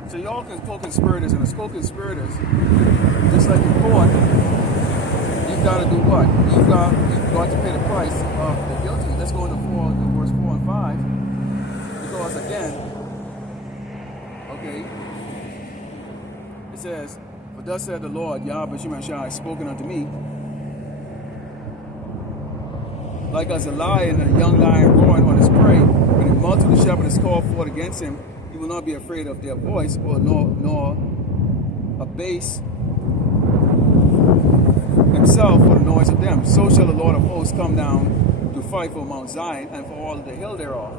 So y'all can co-conspirators, and as co-conspirators, just like in court, you've got to do what? You've got to pay the price of the guilty. Let's go into verse 4 and 5. Because again, okay, it says, "For thus said the Lord, Yahweh Shemashah has spoken unto me, like as a lion and a young lion roaring on his prey, when a multitude of shepherds called forth against him, he will not be afraid of their voice, or nor abase himself for the noise of them. So shall the Lord of hosts come down to fight for Mount Zion and for all the hill thereof.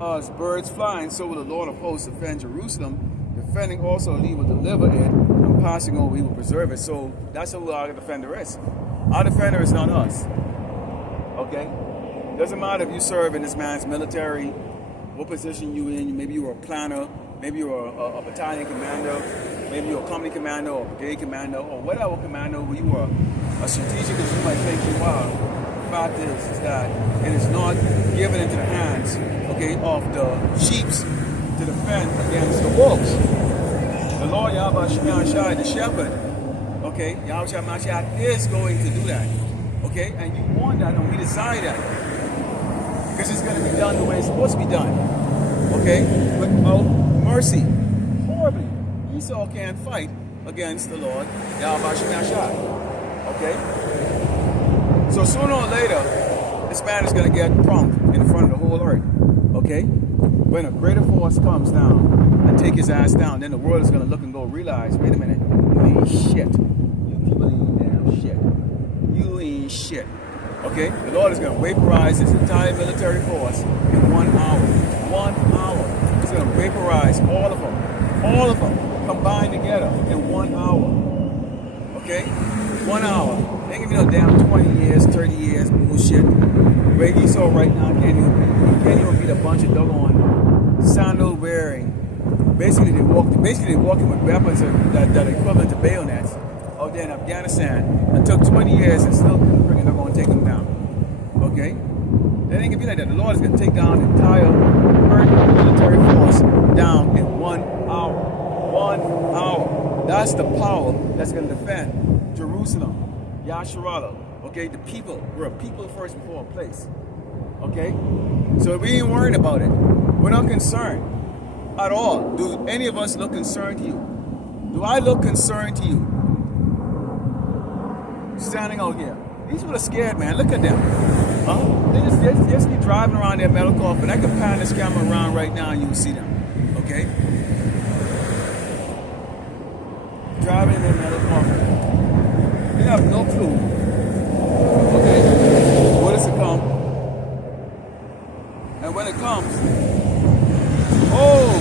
As birds flying, so will the Lord of hosts defend Jerusalem. Defending also, he will deliver it, and passing over, he will preserve it." So that's who our defender is. Our defender is not us. Okay? Doesn't matter if you serve in this man's military, what position you in. Maybe you were a planner, maybe you were a battalion commander, maybe you're a company commander or a brigade commander or whatever commander who you are, as strategic as you might think you are. The fact is that it is not given into the hands, okay, of the sheeps to defend against the wolves. The Lord Yahweh Shemashah, the shepherd, okay, Yahweh Shemashah is going to do that, okay, and you want that, and we desire that, because it's going to be done the way it's supposed to be done, okay, without mercy. horribly. Esau can't fight against the Lord Yahweh Shemashai. Okay? So sooner or later, this man is going to get punked in front of the whole earth. Okay? When a greater force comes down and take his ass down, then the world is going to look and go, realize, wait a minute, you ain't shit. You people ain't damn shit. You ain't shit. Okay? The Lord is going to vaporize his entire military force in 1 hour. 1 hour. He's going to vaporize all of them. All of them combined together in 1 hour. Okay? 1 hour. They ain't gonna be no damn 20 years, 30 years, bullshit. Where Esau right now can't even beat a bunch of doggone sandal wearing. Basically they walking with weapons that are equivalent to bayonets out there in Afghanistan. It took 20 years and still they're gonna take them down. Okay? That ain't gonna be like that. The Lord is gonna take down the entire military force down in 1 hour. 1 hour. That's the power that's gonna defend Jerusalem. Yasharallah. Okay, the people. We're a people first before a place. Okay? So we ain't worried about it. We're not concerned at all. Do any of us look concerned to you? Do I look concerned to you? Standing out here. These people are scared, man. Look at them. They just keep driving around their metal coffin. I can pan this camera around right now and you will see them. Okay? Driving in their metal coffin. They have no clue. Okay? What is to come? And when it comes, oh,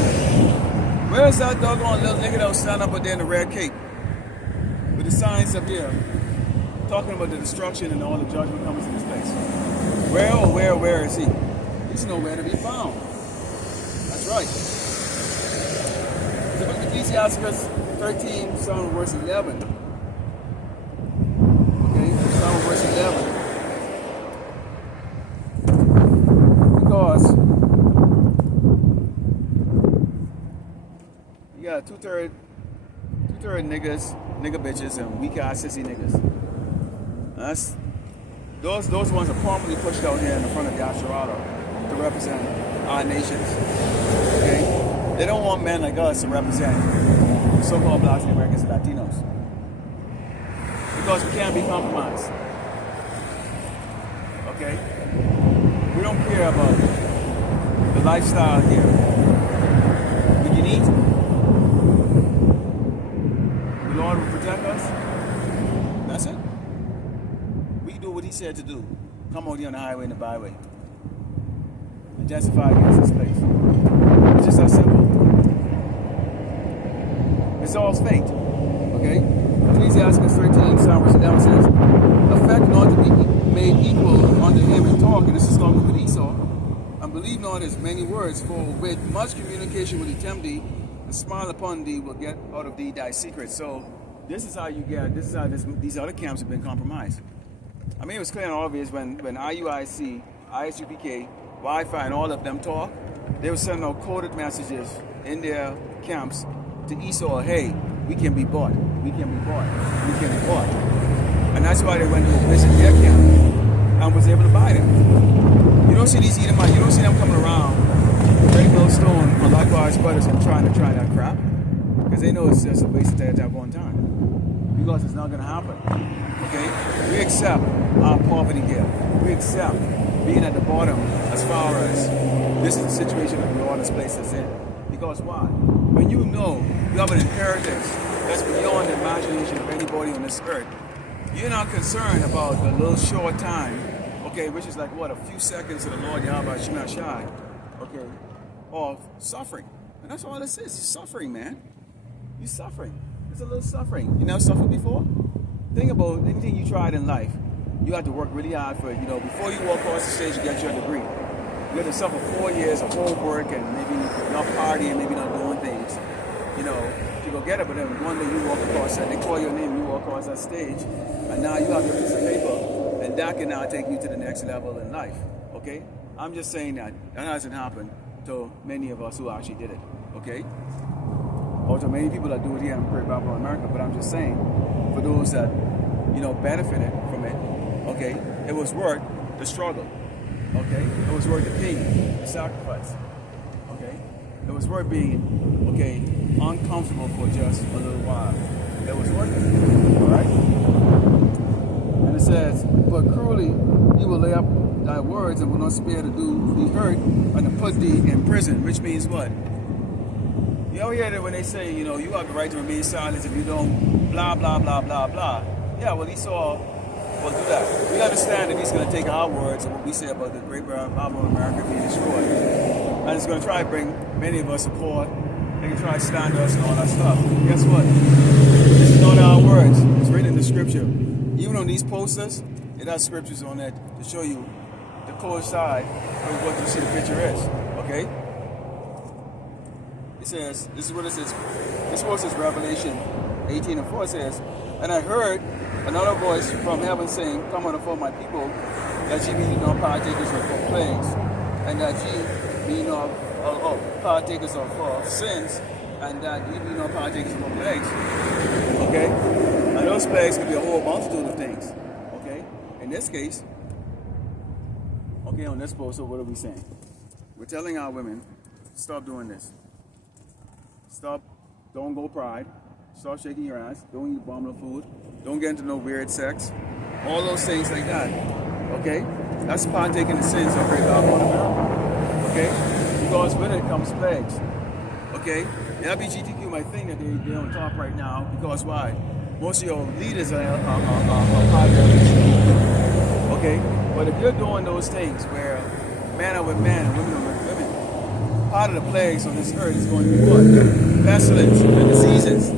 where's that doggone little nigga that was standing up there in the red cape? With the signs up there, talking about the destruction and all the judgment comes in this place. Where is he? He's nowhere to be found. That's right. The book of Ecclesiastes 13, Psalm verse 11. Okay, Psalm verse 11. Because you got two-third nigga bitches and weak ass sissy niggas. That's those ones are prominently pushed out here in the front of Yasharallah to represent our nations. Okay? They don't want men like us to represent the so-called Black Americans and Latinos. Because we can't be compromised. Okay? We don't care about the lifestyle here. We can eat. The Lord will protect us. That's it. We do what he said to do. Come out here on the highway and the byway. And testify against this place. It's just that simple. It's all fate. Okay? Ecclesiastes 13, Psalm 11 says, affect not to be made equal unto him in talk, and this is talking with Esau, and believe not his many words, for with much communication will he tempt thee, and smile upon thee will get out of thee thy secrets. So this is how you get, this is how these other camps have been compromised. I mean, it was clear and obvious when IUIC, ISUPK, Wi-Fi, and all of them talk, they were sending out coded messages in their camps to Esau, hey, we can be bought, we can be bought, we can be bought. And that's why they went to visit their camp and was able to buy them. You don't see these Edomites, you don't see them coming around Red Millstone or likewise brothers and trying to try that crap. Because they know it's just a waste of their time one time. Because it's not going to happen. Okay? We accept our poverty here. We accept being at the bottom as far as this is the situation that the Lord has placed us in. Because why? When you know you have an inheritance that's beyond the imagination of anybody on this earth, you're not concerned about a little short time, okay, which is like what, a few seconds of the Lord Yahweh Shemashai, okay, of suffering. And that's all this is, suffering, man. You're suffering. It's a little suffering. You never suffered before? Think about anything you tried in life. You have to work really hard for it. You know, before you walk across the stage, you get your degree. You have to suffer 4 years of homework and maybe not partying, maybe not doing things, you know, to go get it. But then one day you walk across that, they call your name, you walk across that stage, and now you have your piece of paper, and that can now take you to the next level in life, okay? I'm just saying that hasn't happened to many of us who actually did it, okay? Or to many people that do it here in Great Babylon, America, but I'm just saying, for those that, you know, benefited from it, okay, it was worth the struggle, okay? It was worth the pain, the sacrifice, okay? It was worth being, okay, uncomfortable for just a little while. It was working, all right? And it says, but cruelly he will lay up thy words and will not spare to do thee hurt and to put thee in prison, which means what? You ever hear that when they say, you know, you have the right to remain silent if you don't blah, blah, blah, blah, blah. Yeah, well, Esau will do that. We understand that he's going to take our words and what we say about the great Babylon America being destroyed. And he's going to try to bring many of us support. They can try to stand us and all that stuff. Guess what? This is not our words. It's written in the scripture. Even on these posters, it has scriptures on it to show you the coincide with what you see the picture is. Okay? It says, this is what it says. This verse is Revelation 18:4. It says, and I heard another voice from heaven saying, come on before my people, that ye be not partakers of plagues, and that ye be not partakers of sins, and that ye be not partakers of plagues. Okay? And those plagues could be a whole multitude of things. Okay? In this case, okay, on this post, so what are we saying? We're telling our women, stop doing this. Stop, don't go pride. Stop shaking your ass. Don't eat abominable food. Don't get into no weird sex. All those things like that. Okay? That's partaking the sins of great Babylon America. Okay? Because with it comes plagues. Okay? The LGBTQ might think that they're on top right now because why? Most of your leaders are part of LGBTQ. Okay? But if you're doing those things where men are with men and women are with women, part of the plagues on this earth is going to be what? Pestilence and diseases.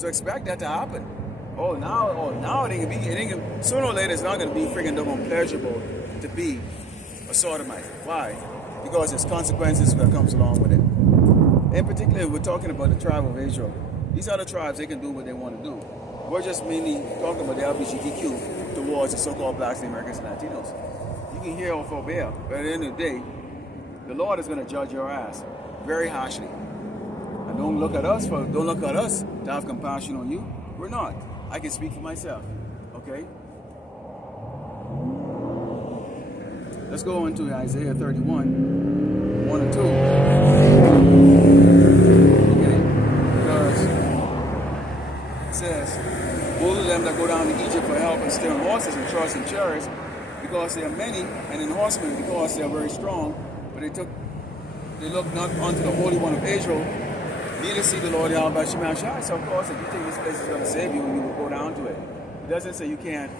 So expect that to happen. Now it ain't gonna, sooner or later it's not going to be freaking double pleasurable to be a sodomite. Why? Because there's consequences that comes along with it. In particular, we're talking about the tribe of Israel. These other tribes, they can do what they want to do. We're just mainly talking about the LGBTQ towards the so-called blacks, the Americans, and Latinos. You can hear off over there, but at the end of the day, the Lord is going to judge your ass very harshly. And don't look at us to have compassion on you. We're not. I can speak for myself. Okay? Let's go on to Isaiah 31, 1 and 2. Okay? Because it says, woe to them that go down to Egypt for help and stay on horses and trust in chariots, because they are many, and in horsemen because they are very strong. But they look not unto the Holy One of Israel, neither see the Lord Yahweh Shema Shai. So of course, if you think this place is going to save you, you will go down to it. It doesn't say you can't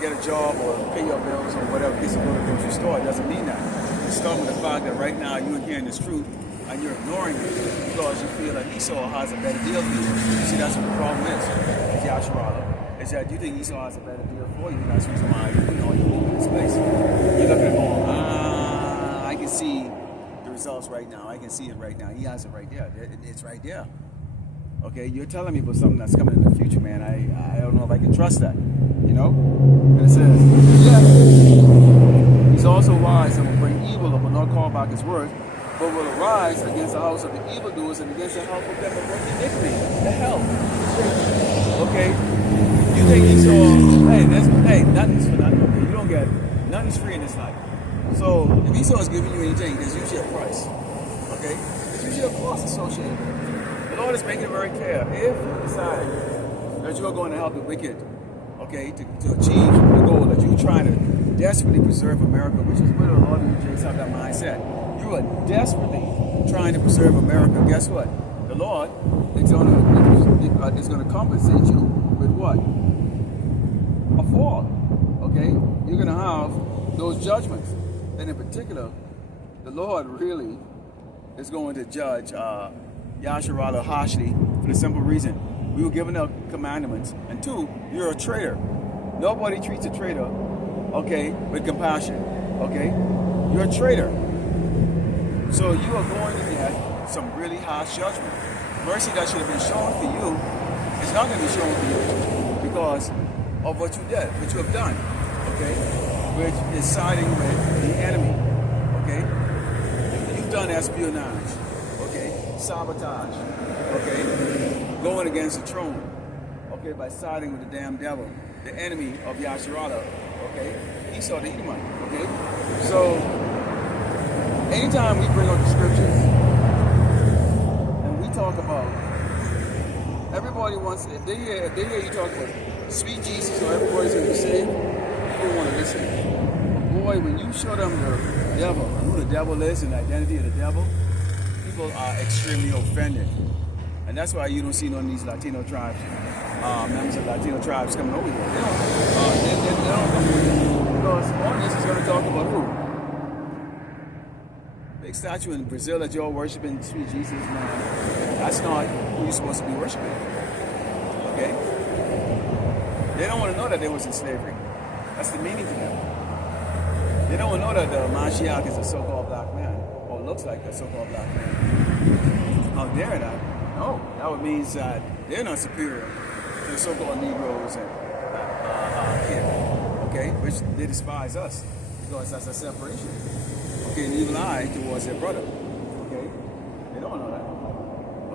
get a job or pay your bills or whatever, case you go to the grocery store. It doesn't mean that. It's starting with the fact that right now you're hearing this truth and you're ignoring it because you feel that Esau has a better deal for you. You see, that's what the problem is, Yasharala, is that you think Esau has a better deal for you. That's the reason why you're moving this place. You're looking at going, I can see the results right now. I can see it right now. He has it right there. It's right there. Okay, you're telling me about something that's coming in the future, man. I don't know if I can trust that. You know? And it says, yeah, he's also wise and will bring evil and will not call back his word, but will arise against the house of the evildoers and against the help of them that work iniquity. The help. Okay? You think Esau, nothing's for nothing. Okay, you don't get nothing's free in this life. So if Esau is giving you anything, there's usually a price. Okay? There's usually a cost associated with it. The Lord is making it very clear. If you decide that you are going to help the wicked, okay, to achieve the goal that you're trying to desperately preserve America, which is where a lot of you Jays have that mindset. You are desperately trying to preserve America. Guess what? The Lord is going to compensate you with what? A fall. Okay? You're going to have those judgments. And in particular, the Lord really is going to judge Yasharala harshly for the simple reason we were given the commandments, and two, you're a traitor. Nobody treats a traitor, okay, with compassion, okay? You're a traitor. So you are going to get some really harsh judgment. Mercy that should have been shown for you is not going to be shown for you because of what you did, what you have done, okay? Which is siding with the enemy, okay? You've done espionage, okay? Sabotage, okay? Going against the throne, okay? By siding with the damn devil, the enemy of Yasharala, okay? Esau the Edomite, okay? So, anytime we bring up the scriptures, talk about, everybody wants, if they hear you talk about sweet Jesus or everybody's going to be saved, people want to listen. But boy, when you show them the devil, and who the devil is and the identity of the devil, people are extremely offended. And that's why you don't see none of these Latino tribes, members of Latino tribes coming over here. They don't come over here. Because all this is going to talk about who? Big statue in Brazil that you're worshiping, sweet Jesus, man. That's not who you're supposed to be worshiping. Okay? They don't want to know that they was in slavery. That's the meaning to them. They don't want to know that the Mashiach is a so-called black man, or looks like a so-called black man. How dare that? No, that would mean that they're not superior to the so-called Negroes and here, okay? Which they despise us because that's a separation. Okay, an evil eye towards their brother. Okay, they don't know that.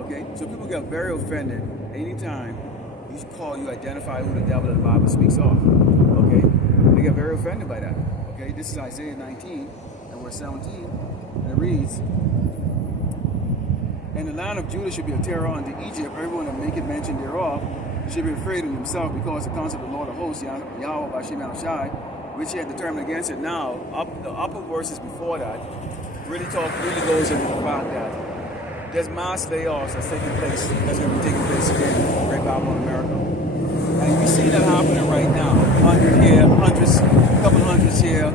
Okay, so people get very offended anytime you identify who the devil of the Bible speaks of. Okay, they get very offended by that. Okay, this is Isaiah 19 and verse 17, and it reads. And the land of Judah should be a terror unto Egypt. Everyone that maketh mention thereof should be afraid of himself, because the counsel of the Lord of hosts, Yahweh Bashem Yahushai, which he had determined against it. Now, the upper verses before that really goes into the fact that there's mass layoffs that's taking place, that's going to be taking place in Great Babylon, America. And you see that happening right now. 100 here, couple hundreds here,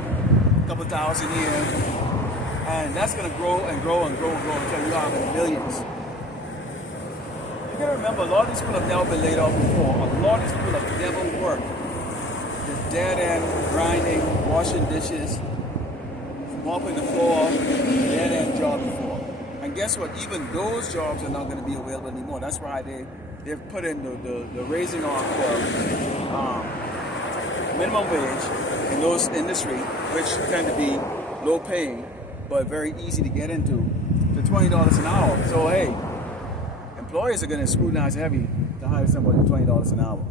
couple thousand here. And that's going to grow and grow and grow and grow until you have millions. You got to remember, a lot of these people have never been laid off before. A lot of these people have never worked. They're dead end, grinding, washing dishes, mopping the floor, dead end job before. And guess what? Even those jobs are not going to be available anymore. That's why they've put in the raising of minimum wage in those industries, which tend to be low paying, but very easy to get into, to $20 an hour. So hey, employers are going to scrutinize heavy to hire somebody at $20 an hour.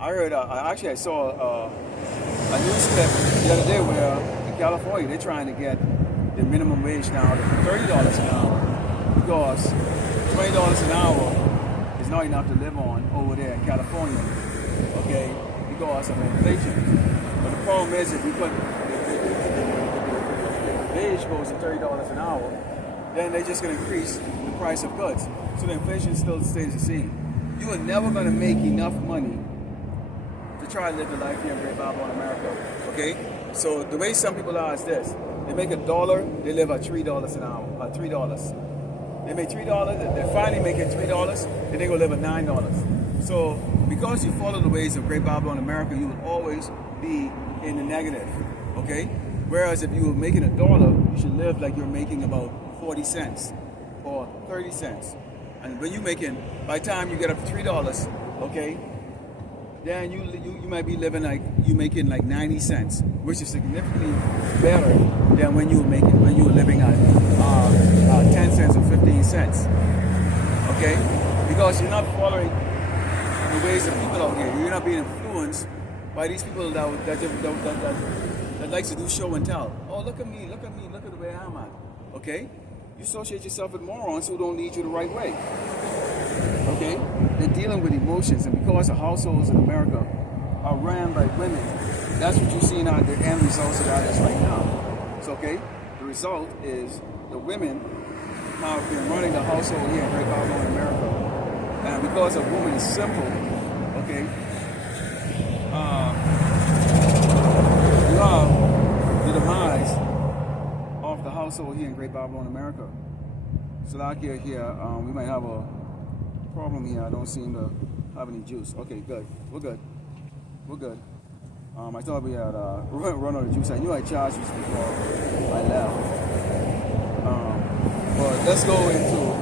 I heard, I saw a news clip the other day where in California they're trying to get the minimum wage now to $30 an hour, because $20 an hour is not enough to live on over there in California, okay, because of inflation. But the problem is, if you put wage goes to $30 an hour, then they're just going to increase the price of goods. So the inflation still stays the same. You are never going to make enough money to try to live the life here in Great Babylon, America. Okay? So the way some people are is this. They make $1, they live at $3 an hour, $3. They make $3, they're finally making $3, then they go live at $9. So because you follow the ways of Great Babylon, America, you will always be in the negative. Okay? Whereas if you were making $1, you should live like you're making about 40 cents or 30 cents. And when you're making, by the time you get up to $3, okay, then you might be living like you're making like 90 cents, which is significantly better than when you were living at 10 cents or 15 cents. Okay, because you're not following the ways of people out here. You're not being influenced by these people that likes to do show and tell. Oh, look at me, look at the way I'm at. Okay? You associate yourself with morons who don't lead you the right way. Okay? They're dealing with emotions, and because the households in America are ran by women, that's what you're seeing out the end results of that is right now. So, okay? The result is the women have been running the household here in Great Babylon, America. And because a woman is simple, okay, you have the demise of the household here in Great Babylon, America. Salakia here, we might have a problem here. I don't seem to have any juice. Okay, good. We're good. We're good. I thought we had run out of juice. I knew I charged this before I left. But let's go into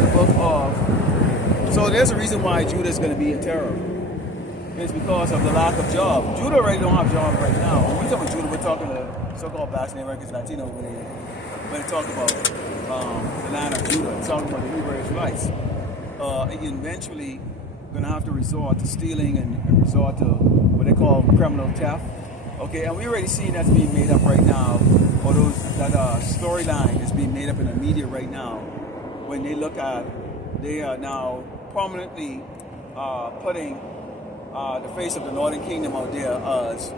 the book of. So there's a reason why Judah is going to be in terror. It's because of the lack of job. Judah already don't have jobs right now. When we talk about Judah, we're talking to so-called blacks and Americans, Latino, when they talk about the land of Judah, it's talking about the Hebrew Israelites. Eventually going to have to resort to stealing and resort to what they call criminal theft. Okay, and we already seen that's being made up right now or that storyline is being made up in the media right now, when they look at, they are now prominently putting the face of the Northern Kingdom out there as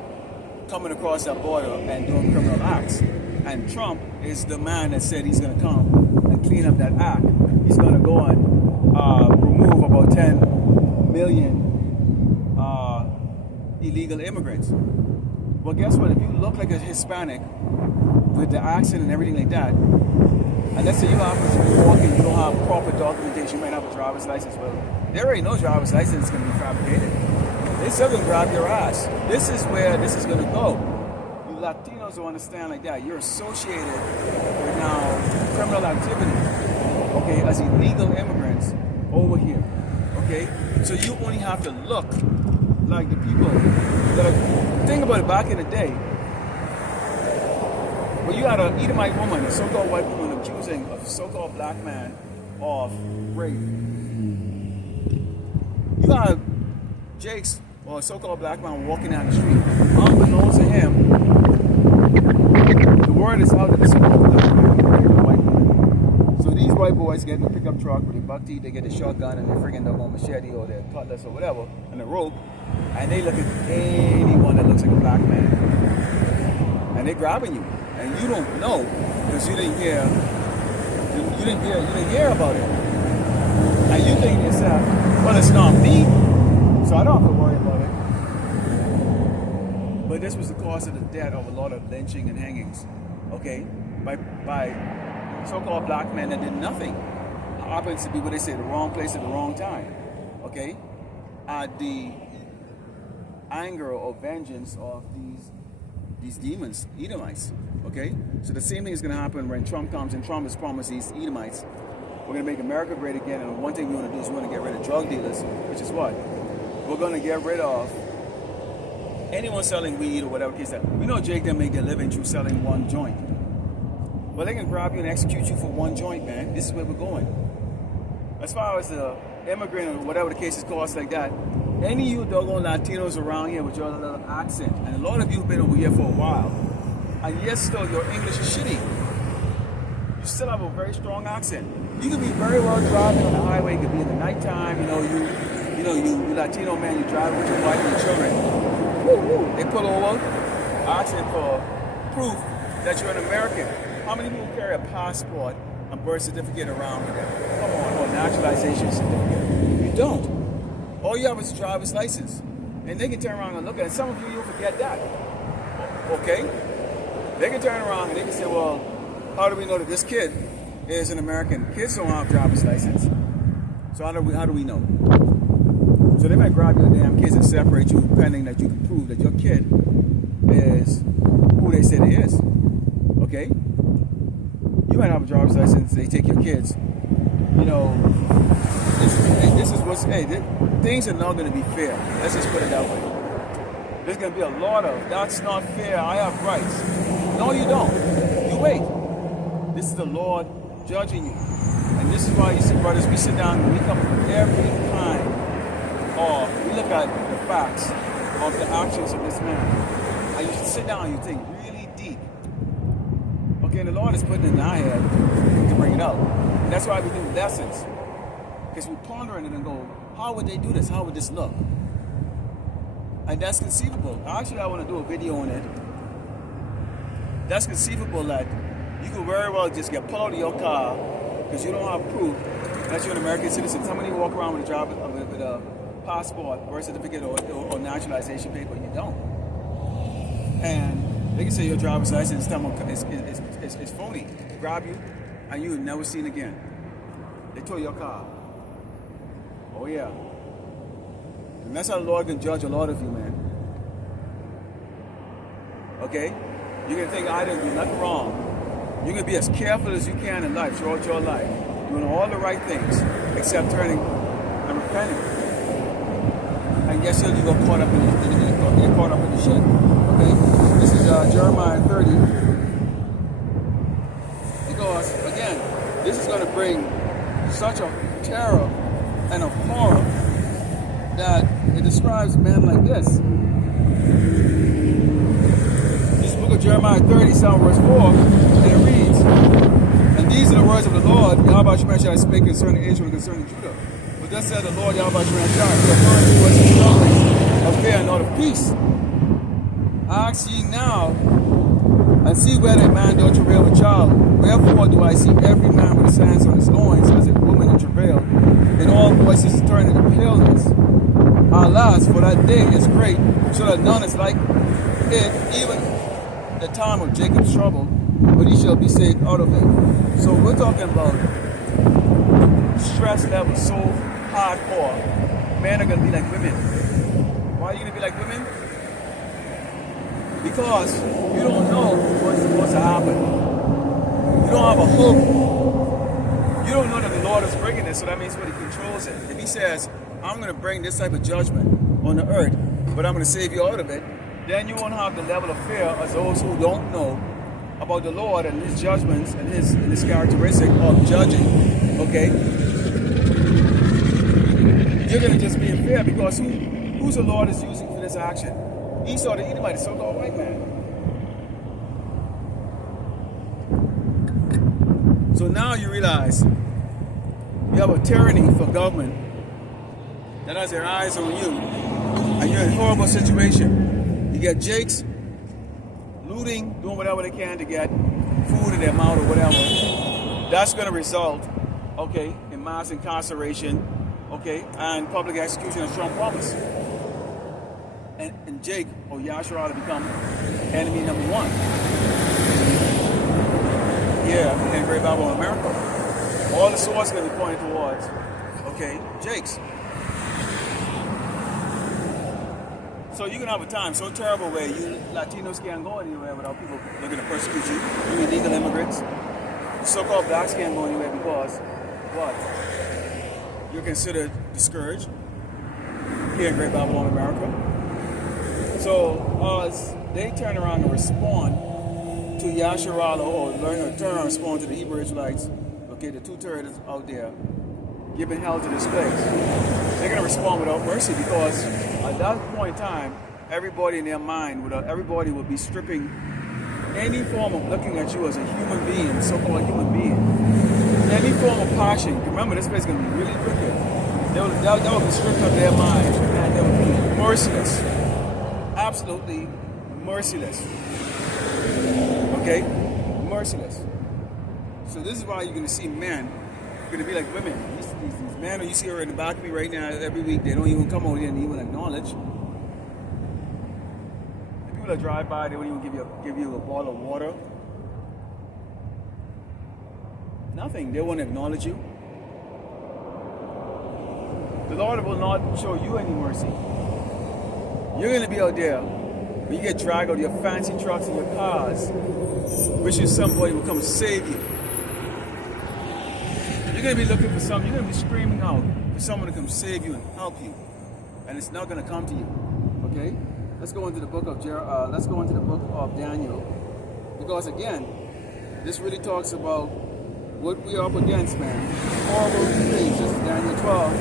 coming across that border and doing criminal acts. And Trump is the man that said he's going to come and clean up that act. He's going to go and remove about 10 million illegal immigrants. Well, guess what? If you look like a Hispanic with the accent and everything like that, and let's say you happen to be walking, you don't have proper documentation, you might have a driver's license. Well, there ain't no driver's license that's going to be fabricated. They're still going to grab your ass. This is where this is going to go. You Latinos don't understand like that. You're associated with now criminal activity, okay, as illegal immigrants over here, okay? So you only have to look like the people that are, think about it, back in the day, when you had an Edomite woman, a so-called white woman, accusing a so-called black man of rape. You had Jakes, or a so-called black man, walking down the street. Unbeknownst to him, the word is out that the so-called black man raped a white woman. So these white boys get in a pickup truck with a buck teeth, they get a shotgun and their friggin' double machete or their cutlass or whatever, and a rope, and they look at anyone that looks like a black man. And they're grabbing you. And you don't know, because you didn't hear about it. And you think to yourself, well, it's not me, so I don't have to worry about it. But this was the cause of the death of a lot of lynching and hangings, okay? By so-called black men that did nothing. Happens to be what they say, the wrong place at the wrong time, okay? At the anger or vengeance of these demons, Edomites. Okay? So the same thing is going to happen when Trump comes, and Trump has promised these Edomites, we're going to make America great again, and one thing we want to do is we want to get rid of drug dealers, which is what? We're going to get rid of anyone selling weed or whatever case that. We know Jake them make their living through selling one joint. Well, they can grab you and execute you for one joint, man. This is where we're going. As far as the immigrant or whatever the case is called like that, any of you doggone Latinos around here with your little accent, and a lot of you have been over here for a while, and yet still your English is shitty. You still have a very strong accent. You could be very well driving on the highway. It could be in the nighttime. You Latino man, you drive with your wife and your children. Woo. They pull over, asking for proof that you're an American. How many people carry a passport and birth certificate around with them? Come on, or naturalization certificate. You don't. All you have is a driver's license, and they can turn around and look at it. Some of you'll forget that. Okay. They can turn around and they can say, well, how do we know that this kid is an American? Kids don't have driver's license. So how do we know? So they might grab your damn kids and separate you, pending that you can prove that your kid is who they say they is. Okay? You might have a driver's license, they take your kids. This is what's, things are not going to be fair. Let's just put it that way. There's going to be a lot of, that's not fair, I have rights. No, you don't. You wait. This is the Lord judging you. And this is why you see, brothers, we sit down and we come up with every kind of, we look at the facts of the actions of this man. And you should sit down and you think really deep. Okay, and the Lord is putting it in our head to bring it out. And that's why we do lessons. Because we ponder on it and go, how would they do this? How would this look? And that's conceivable. Actually, I want to do a video on it. That's conceivable that you could very well just get pulled out of your car because you don't have proof that you're an American citizen. Somebody walk around with a passport, birth certificate, or naturalization paper, and you don't. And they can say your driver's license is phony. They grab you, and you're never seen again. They tow your car. Oh yeah. And that's how the Lord can judge a lot of you, man. Okay? You can think I didn't do nothing wrong. You can be as careful as you can in life, throughout your life, doing all the right things, except turning and repenting. And yes, you got caught up in the shit. Okay? This is Jeremiah 30. Because again, this is going to bring such a terror and a horror that it describes men like this. Jeremiah 30, verse 4, and it reads, and these are the words of the Lord, Yahweh Shemai shall speak concerning Israel and concerning Judah. But thus said the Lord Yahweh Shemai shall, your mind was strongly of fear and not of peace. Ask ye now, and see whether a man doth travail with child. Wherefore do I see every man with his hands on his loins, as a woman in travail, and all voices turning to paleness. Alas, for that day is great, so that none is like it, even the time of Jacob's trouble, but he shall be saved out of it. So we're talking about stress level so hardcore, men are going to be like women. Why are you going to be like women? Because you don't know what's supposed to happen. You don't have a hope. You don't know that the Lord is bringing this, so that means what he controls it. If he says, I'm going to bring this type of judgment on the earth, but I'm going to save you out of it, then you won't have the level of fear as those who don't know about the Lord and his judgments and his characteristic of judging. Okay? You're going to just be in fear because who's the Lord is using for this action? Esau the Edomite, the so-called white man. So now you realize you have a tyranny for government that has their eyes on you, and you're in a horrible situation. You get jakes looting, doing whatever they can to get food in their mouth or whatever. That's going to result, okay, in mass incarceration, okay, and public execution as Trump promised. And Jake or Yahshua to become enemy number one here in Great Babylon, America. All the swords are going to be pointed towards, okay, Jake's. So you can have a time so terrible where you Latinos can't go anywhere without people looking to persecute you. You illegal immigrants. So-called blacks can't go anywhere because what? You're considered discouraged here in Great Babylon, America. So as they turn around and respond to Yasharala or turn around and respond to the Hebrew Israelites, okay, the two-thirds out there giving hell to this place, they're going to respond without mercy because at that point in time, everybody in their mind, everybody will be stripping any form of looking at you as a human being, so-called human being. Any form of passion. Remember, this place is going to be really wicked. That will be stripped of their mind and they will be merciless. Absolutely merciless. Okay? Merciless. So this is why you're going to see men going to be like women. These men who you see in the back of me right now every week, they don't even come out here and even acknowledge. The people that drive by, they won't even give you a bottle of water. Nothing. They won't acknowledge you. The Lord will not show you any mercy. You're going to be out there when you get dragged out of your fancy trucks and your cars, wishing somebody will come save you. You're going to be looking for something. You're going to be screaming out for someone to come save you and help you, and it's not going to come to you. Okay? Let's go into the book of Daniel, because again, this really talks about what we are up against, man. Horrible things. This is Daniel 12.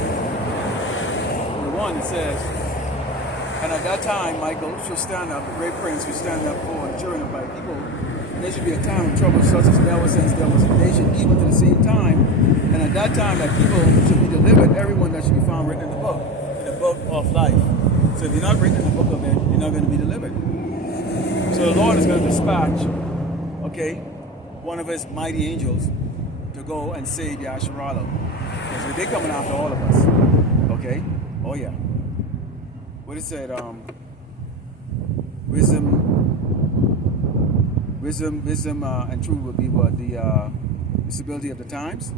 The one that says, and at that time, Michael shall stand up, the great prince shall stand up for the children of my people. And there should be a time of trouble such as never since there was a nation, even to the same time. And at that time, that people should be delivered, everyone that should be found written in the book of life. So if you're not written in the book of it, you're not going to be delivered. So the Lord is going to dispatch, okay, one of his mighty angels to go and save Yasharala. Because they're coming after all of us. Okay? Oh yeah. What it said, wisdom and truth will be what the stability of the times.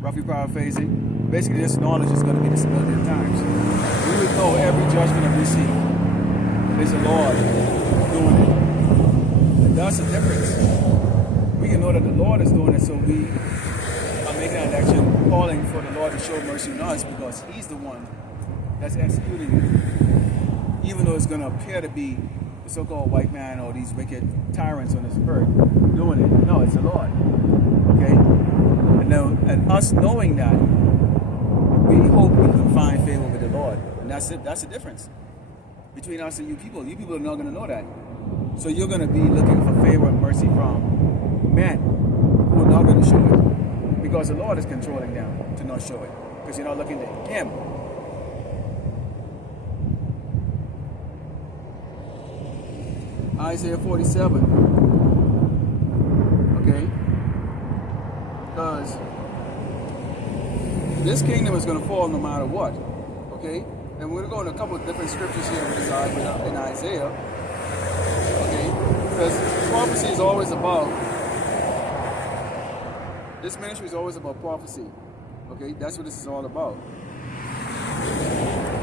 Roughly paraphrasing. Basically, this knowledge is going to be the stability of the times. We would know every judgment that we see is the Lord doing it. And that's the difference. We can know that the Lord is doing it, so we are making an action calling for the Lord to show mercy on us because he's the one that's executing it. Even though it's going to appear to be the so-called white man or these wicked tyrants on this earth doing it. No, it's the Lord. Okay? And us knowing that, we hope we can find favor with the Lord. And that's it. That's the difference between us and you people. You people are not going to know that. So you're going to be looking for favor and mercy from men who are not going to show it. Because the Lord is controlling them to not show it. Because you're not looking to Him. Isaiah 47. Okay? Because this kingdom is going to fall no matter what. Okay? And we're going to go in a couple of different scriptures here in Isaiah. Okay? Because prophecy is always about, this ministry is always about prophecy. Okay? That's what this is all about.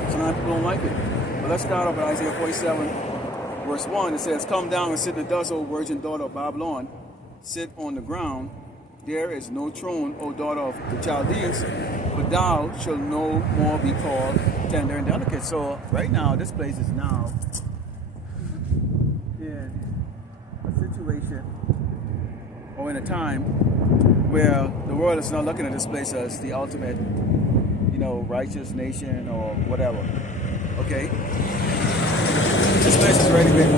Sometimes people don't like it. But let's start off with Isaiah 47, verse 1. It says, "Come down and sit in the dust, O virgin daughter of Babylon. Sit on the ground. There is no throne, O daughter of the Chaldeans, but thou shalt no more be called tender and delicate." So right now, this place is now in a situation or in a time where the world is not looking at this place as the ultimate, righteous nation or whatever. Okay? This place has already been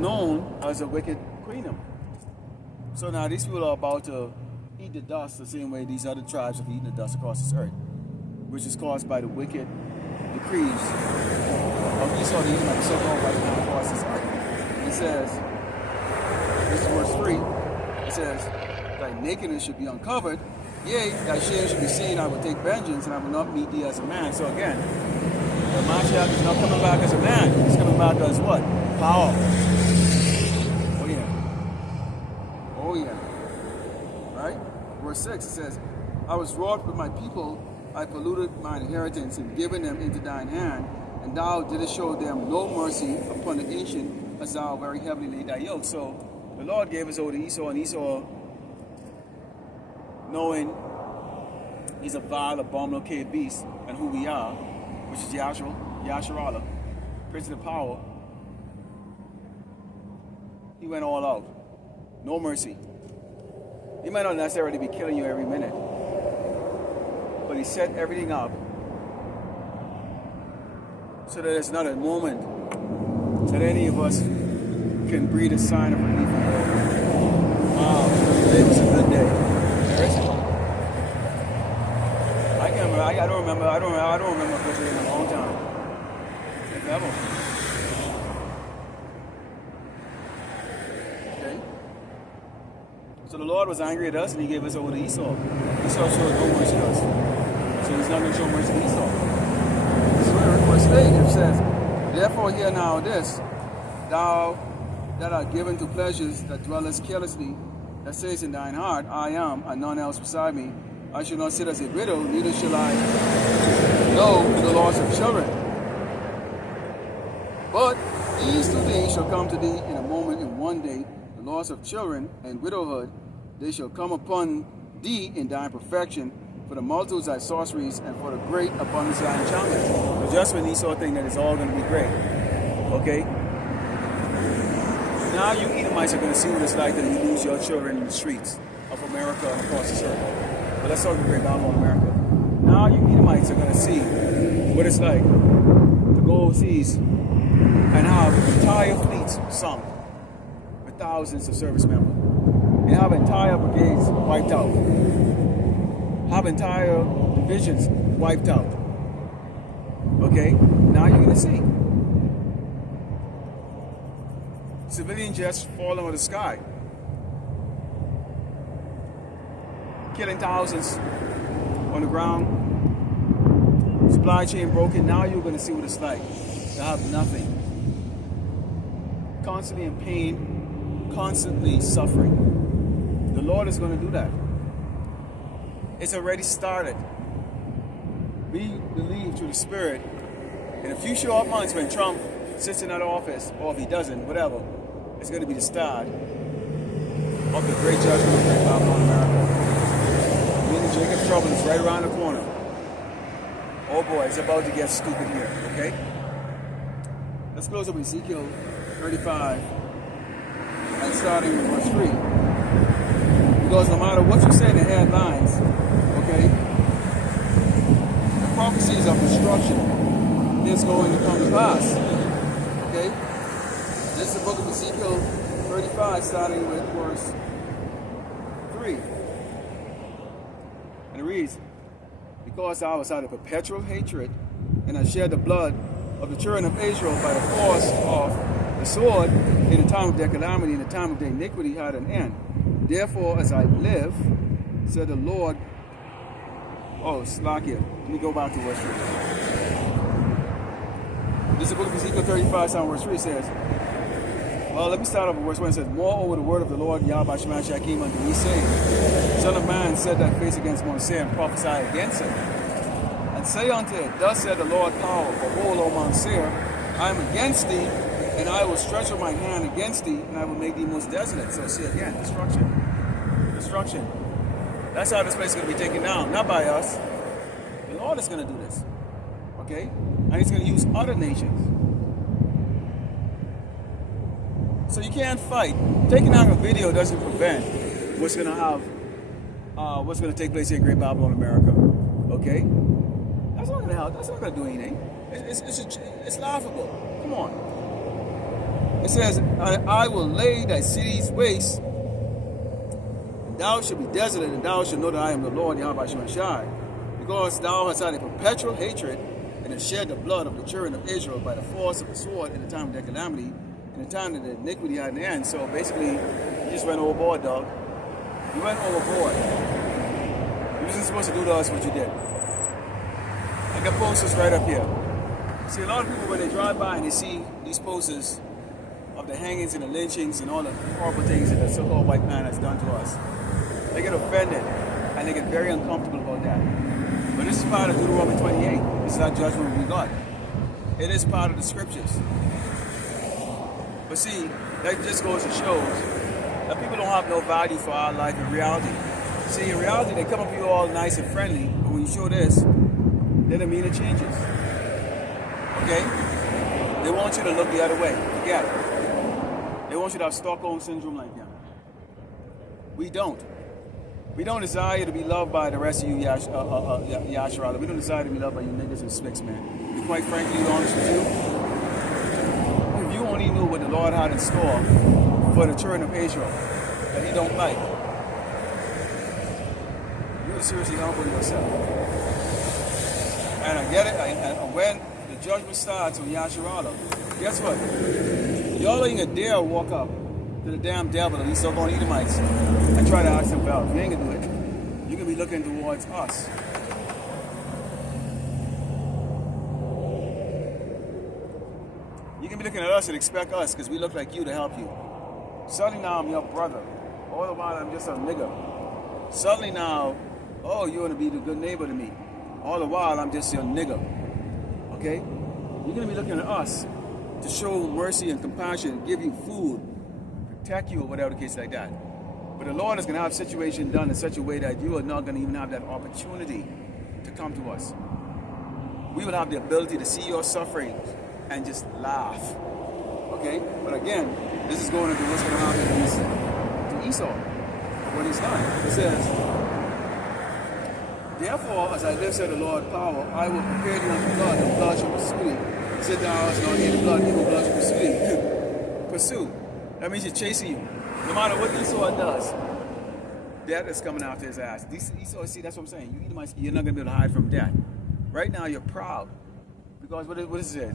known as a wicked kingdom. So now these people are about to eat the dust the same way these other tribes have eaten the dust across this earth, which is caused by the wicked decrees of Esau the Edomite, the so-called right now across this earth. It says, this is verse 3, it says, "Thy nakedness should be uncovered, yea, thy shame should be seen, I will take vengeance, and I will not meet thee as a man." So again, the Mashiach is not coming back as a man, he's coming back as what? Power. Oh yeah. Right? Verse 6, it says, "I was wroth with my people, I polluted mine inheritance, and given them into thine hand, and thou didst show them no mercy upon the ancient, as thou very heavily laid thy yoke." So the Lord gave us over to Esau, and Esau, knowing he's a vile, abominable, cave beast, and who we are, which is Yasharallah, Prince of the Power, he went all out. No mercy. He might not necessarily be killing you every minute, but he set everything up so that there's not a moment that any of us can breathe a sign of relief. Wow, today was a good day. There isn't. I don't remember a good day in a long time. If ever. Okay? So the Lord was angry at us and he gave us over to Esau. Esau showed no mercy to us. So he's not going to show mercy to Esau. So verse 8 it says, "Therefore hear now this, thou that art given to pleasures that dwellest carelessly, that says in thine heart, I am, and none else beside me. I shall not sit as a widow, neither shall I know the loss of children. But these two things shall come to thee in a moment, in one day, the loss of children and widowhood. They shall come upon thee in thine perfection, for the multitudes thy sorceries, and for the great abundance of thy enchantments." So just when Esau think that it's all going to be great, okay? Now you Edomites are going to see what it's like that you lose your children in the streets of America and across the earth. But let's talk about Babylon, America. Now you Edomites are going to see what it's like to go overseas and have entire fleets sunk with thousands of service members. And have entire brigades wiped out. Have entire divisions wiped out. Okay? Now you're going to see civilian jets falling out of the sky, killing thousands on the ground, supply chain broken. Now you're going to see what it's like to have nothing, constantly in pain, constantly suffering. The Lord is going to do that. It's already started. We believe through the Spirit in a few short months when Trump sits in that office, or if he doesn't, whatever, it's going to be the start of the great judgment of Great Babylon, America. Meaning Jacob's trouble is right around the corner. Oh boy, it's about to get stupid here, okay? Let's close up with Ezekiel 35 and starting with verse 3. Because no matter what you say in the headlines, okay, the prophecies of destruction is going to come to pass, okay? This is the book of Ezekiel 35, starting with verse 3. And it reads, because thou hast had a perpetual hatred, and hast shed the blood of the children of Israel by the force of the sword, in the time of their calamity, in the time of their iniquity had an end. Therefore, as I live, said the Lord. Oh, Slakia. Let me go back to verse 3. This is the book of Ezekiel 35, starting verse 3. It says, well, let me start off with verse 1. It says, moreover, the word of the Lord, Yahweh Shemashah, came unto me, saying, Son of man, set thy face against Mount Seir, and prophesy against it. And say unto it, thus said the Lord power, behold, O Mount Seir, I am against thee, and I will stretch out my hand against thee, and I will make thee most desolate. So see again, destruction. Destruction. That's how this place is going to be taken down. Not by us. The Lord is going to do this. Okay? And he's going to use other nations. So you can't fight. Taking down a video doesn't prevent what's going to take place here in Great Babylon, America. Okay? That's not going to help. That's not going to do anything. It's laughable. Come on. It says, I will lay thy cities waste, and thou shalt be desolate, and thou shalt know that I am the Lord, Yahweh Shemashah, because thou hast had a perpetual hatred, and hast shed the blood of the children of Israel by the force of the sword in the time of their calamity, in the time that the iniquity had an end. So basically, you just went overboard, dog. You went overboard. You wasn't supposed to do to us what you did. I got posters right up here. See, a lot of people, when they drive by and they see these posters of the hangings and the lynchings and all the horrible things that the so-called white man has done to us, they get offended and they get very uncomfortable about that. But this is part of Deuteronomy 28. This is our judgment we got. It is part of the scriptures. But see, that just goes to show that people don't have no value for our life in reality. See, in reality, they come up to you all nice and friendly, but when you show this, then the meaning changes. Okay? They want you to look the other way. Forget it. They want you to have Stockholm Syndrome like them. We don't. We don't desire to be loved by the rest of you, Yasharala. We don't desire to be loved by you niggas and slicks, man. To be quite frankly honest with you, if you only knew what the Lord had in store for the children of Israel that he don't like, you would seriously humble yourself. And I get it, and when the judgment starts on Yasharala, guess what? Y'all ain't gonna dare walk up to the damn devil and these so-called Edomites and try to ask them for help. You ain't gonna do it. You're gonna be looking towards us. You can be looking at us and expect us because we look like you to help you. Suddenly now I'm your brother. All the while I'm just a nigga. Suddenly now, oh, you're gonna be the good neighbor to me. All the while I'm just your nigga. Okay? You're gonna be looking at us to show mercy and compassion, give you food, protect you, or whatever the case like that. But the Lord is going to have situation done in such a way that you are not going to even have that opportunity to come to us. We will have the ability to see your suffering and just laugh. Okay? But again, this is going into what's going to happen to Esau, what he's done. It says, therefore, as I live, said the Lord power, I will prepare thee unto blood, the blood shall pursue thee. Sit down, it's not in the blood, evil blood shall pursue thee. Pursue. That means he's chasing you. No matter what Esau does, death is coming after his ass. Esau, see, that's what I'm saying. You're not going to be able to hide from death. Right now, you're proud. Because what is it?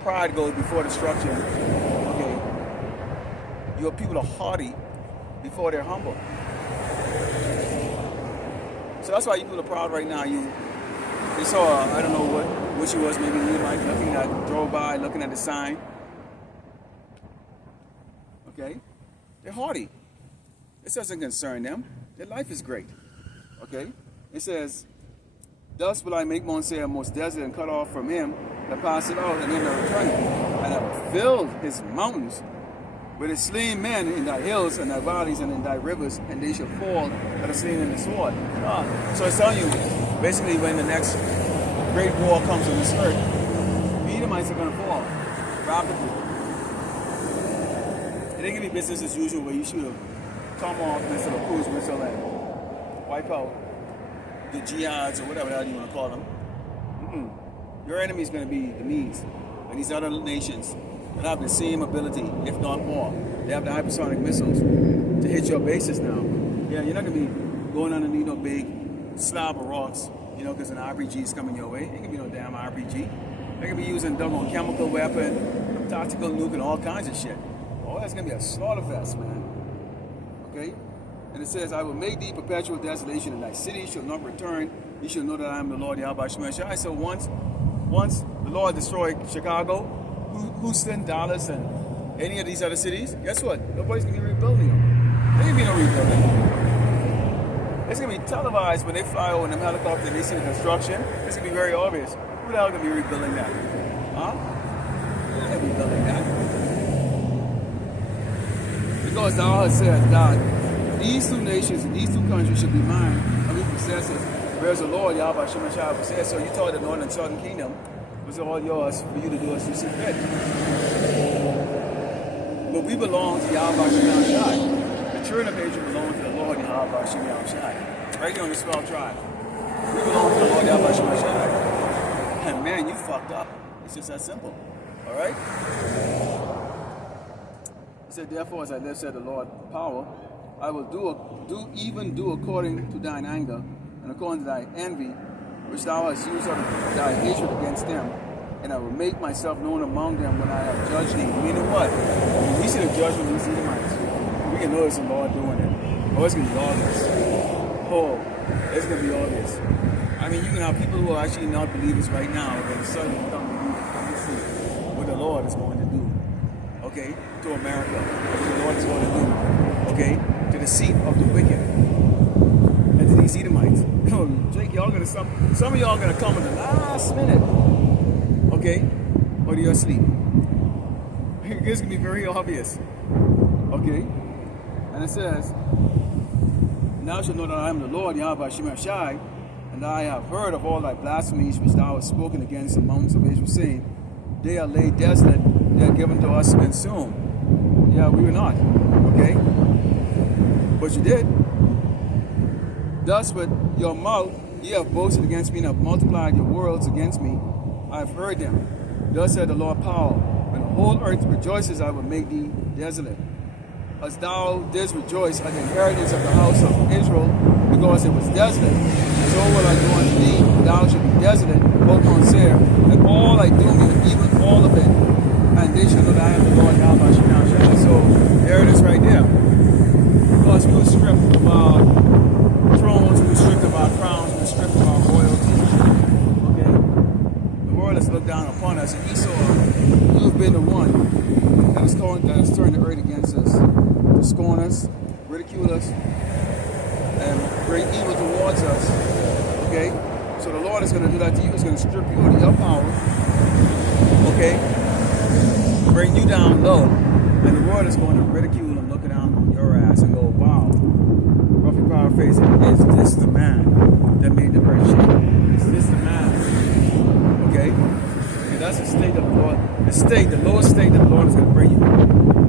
Pride goes before destruction. Okay. Your people are haughty before they're humble. So that's why you people are proud right now. They saw, I don't know what she was, maybe you might looking at, drove by, looking at the sign. Okay? They're haughty. This doesn't concern them. Their life is great. Okay? It says, thus will I make Mount Seir most desolate and cut off from him that passeth out and then the returning. And I will fill his mountains with his slain men in thy hills and thy valleys and in thy rivers, and they shall fall that are slain in the sword. So it's telling you, basically when the next great war comes on this earth, the Edomites are going to fall rapidly. It ain't going to be business as usual where you shoot a tomahawk missile or cruise missile and wipe out the jihads or whatever the hell you want to call them. Your enemy is going to be the Medes and these other nations and have the same ability, if not more. They have the hypersonic missiles to hit your bases now. Yeah, you're not going to be going underneath no big slab of rocks, you know, because an RPG is coming your way. It can be no damn RPG. They can be using doggone chemical weapon, tactical nuke, and all kinds of shit. Oh, that's going to be a slaughter fest, man. Okay? And it says, I will make thee perpetual desolation, and thy city shall not return. You shall know that I am the Lord Yahweh Shemeshai. So once the Lord destroyed Chicago, Houston, Dallas, and any of these other cities, guess what? Nobody's going to be rebuilding them. There ain't be no rebuilding. It's going to be televised when they fly over in them helicopter and they see the construction. It's going to be very obvious. Who the hell going to be rebuilding that? Huh? Who's going to be rebuilding that? Because thou hast said that these two nations and these two countries should be mine, and we possess it. Whereas the Lord, Yahweh Shemeshai, possess. So you thought the northern and southern kingdom was all yours for you to do as you see fit. But we belong to Yahweh Shemeshai. The children of Israel belong to the Lord Yahweh Shemeshai. Right here on the 12 tribe. We belong to the Lord Yahweh Shemeshai. And man, you fucked up. It's just that simple. Alright? He said, therefore, as I live, said the Lord, power, I will do according to thine anger, and according to thy envy, which thou hast used of thy hatred against them, and I will make myself known among them when I have judged thee. Meaning what? When we see the judgment of these Edomites, we can know it's the Lord doing it. Oh, it's going to be obvious. Oh, it's going to be obvious. I mean, you can have people who are actually not believers right now, and suddenly become believers and see what the Lord is going to do. Okay? To America. What the Lord is going to do. Okay? To the seat of the wicked. And to these Edomites. Oh, Jake, y'all going to, some of y'all going to come in the last minute. Okay? Or you're asleep. It's going to be very obvious. Okay? And it says, thou shalt know that I am the Lord, Yahweh Shemeshai, and I have heard of all thy blasphemies which thou hast spoken against the mountains of Israel, saying, they are laid desolate, they are given to us to consume. Yeah, we were not. Okay? But you did. Thus with your mouth ye have boasted against me, and have multiplied your words against me. I have heard them. Thus said the Lord power, when the whole earth rejoices, I will make thee desolate. As thou didst rejoice at the inheritance of the house of Israel, because it was desolate, so will I do unto thee, thou shalt be desolate, O Mount Seir, and all I do me, even all of it, and they shall know that I am the Lord Yahweh Shemeshai. So there it is right there. Because we were stripped of our thrones, we were stripped of our crowns, we were stripped of our royalty. Okay? The world has looked down upon us, and Esau, you've been the one that has turned the earth against us, to scorn us, ridicule us, and bring evil towards us. Okay? So the Lord is going to do that to you. He's going to strip you of your power. Okay? Bring you down low. And the world is going to ridicule and look down on your ass and go, wow. Roughly paraphrasing, is this the man that made the earth shake? Is this the man? Okay? And that's the state of the Lord. The lowest state that the Lord is going to bring you.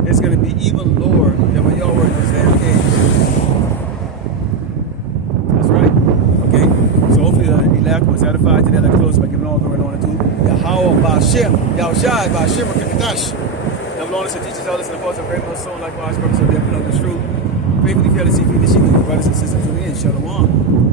It's going to be even lower than what y'all were in this damn cage. That's right. Okay? So hopefully the elect was edified today. Let's close by giving all glory and honor to Yahweh Ba'Shem, Yahushai Ba'Shem Kadash. The Lord is to teach us others and the apostles of great most soul, likewise, purpose of their know the truth. Faithfully, fearlessly, feed the sheep, brothers and sisters, to me, and Shalom.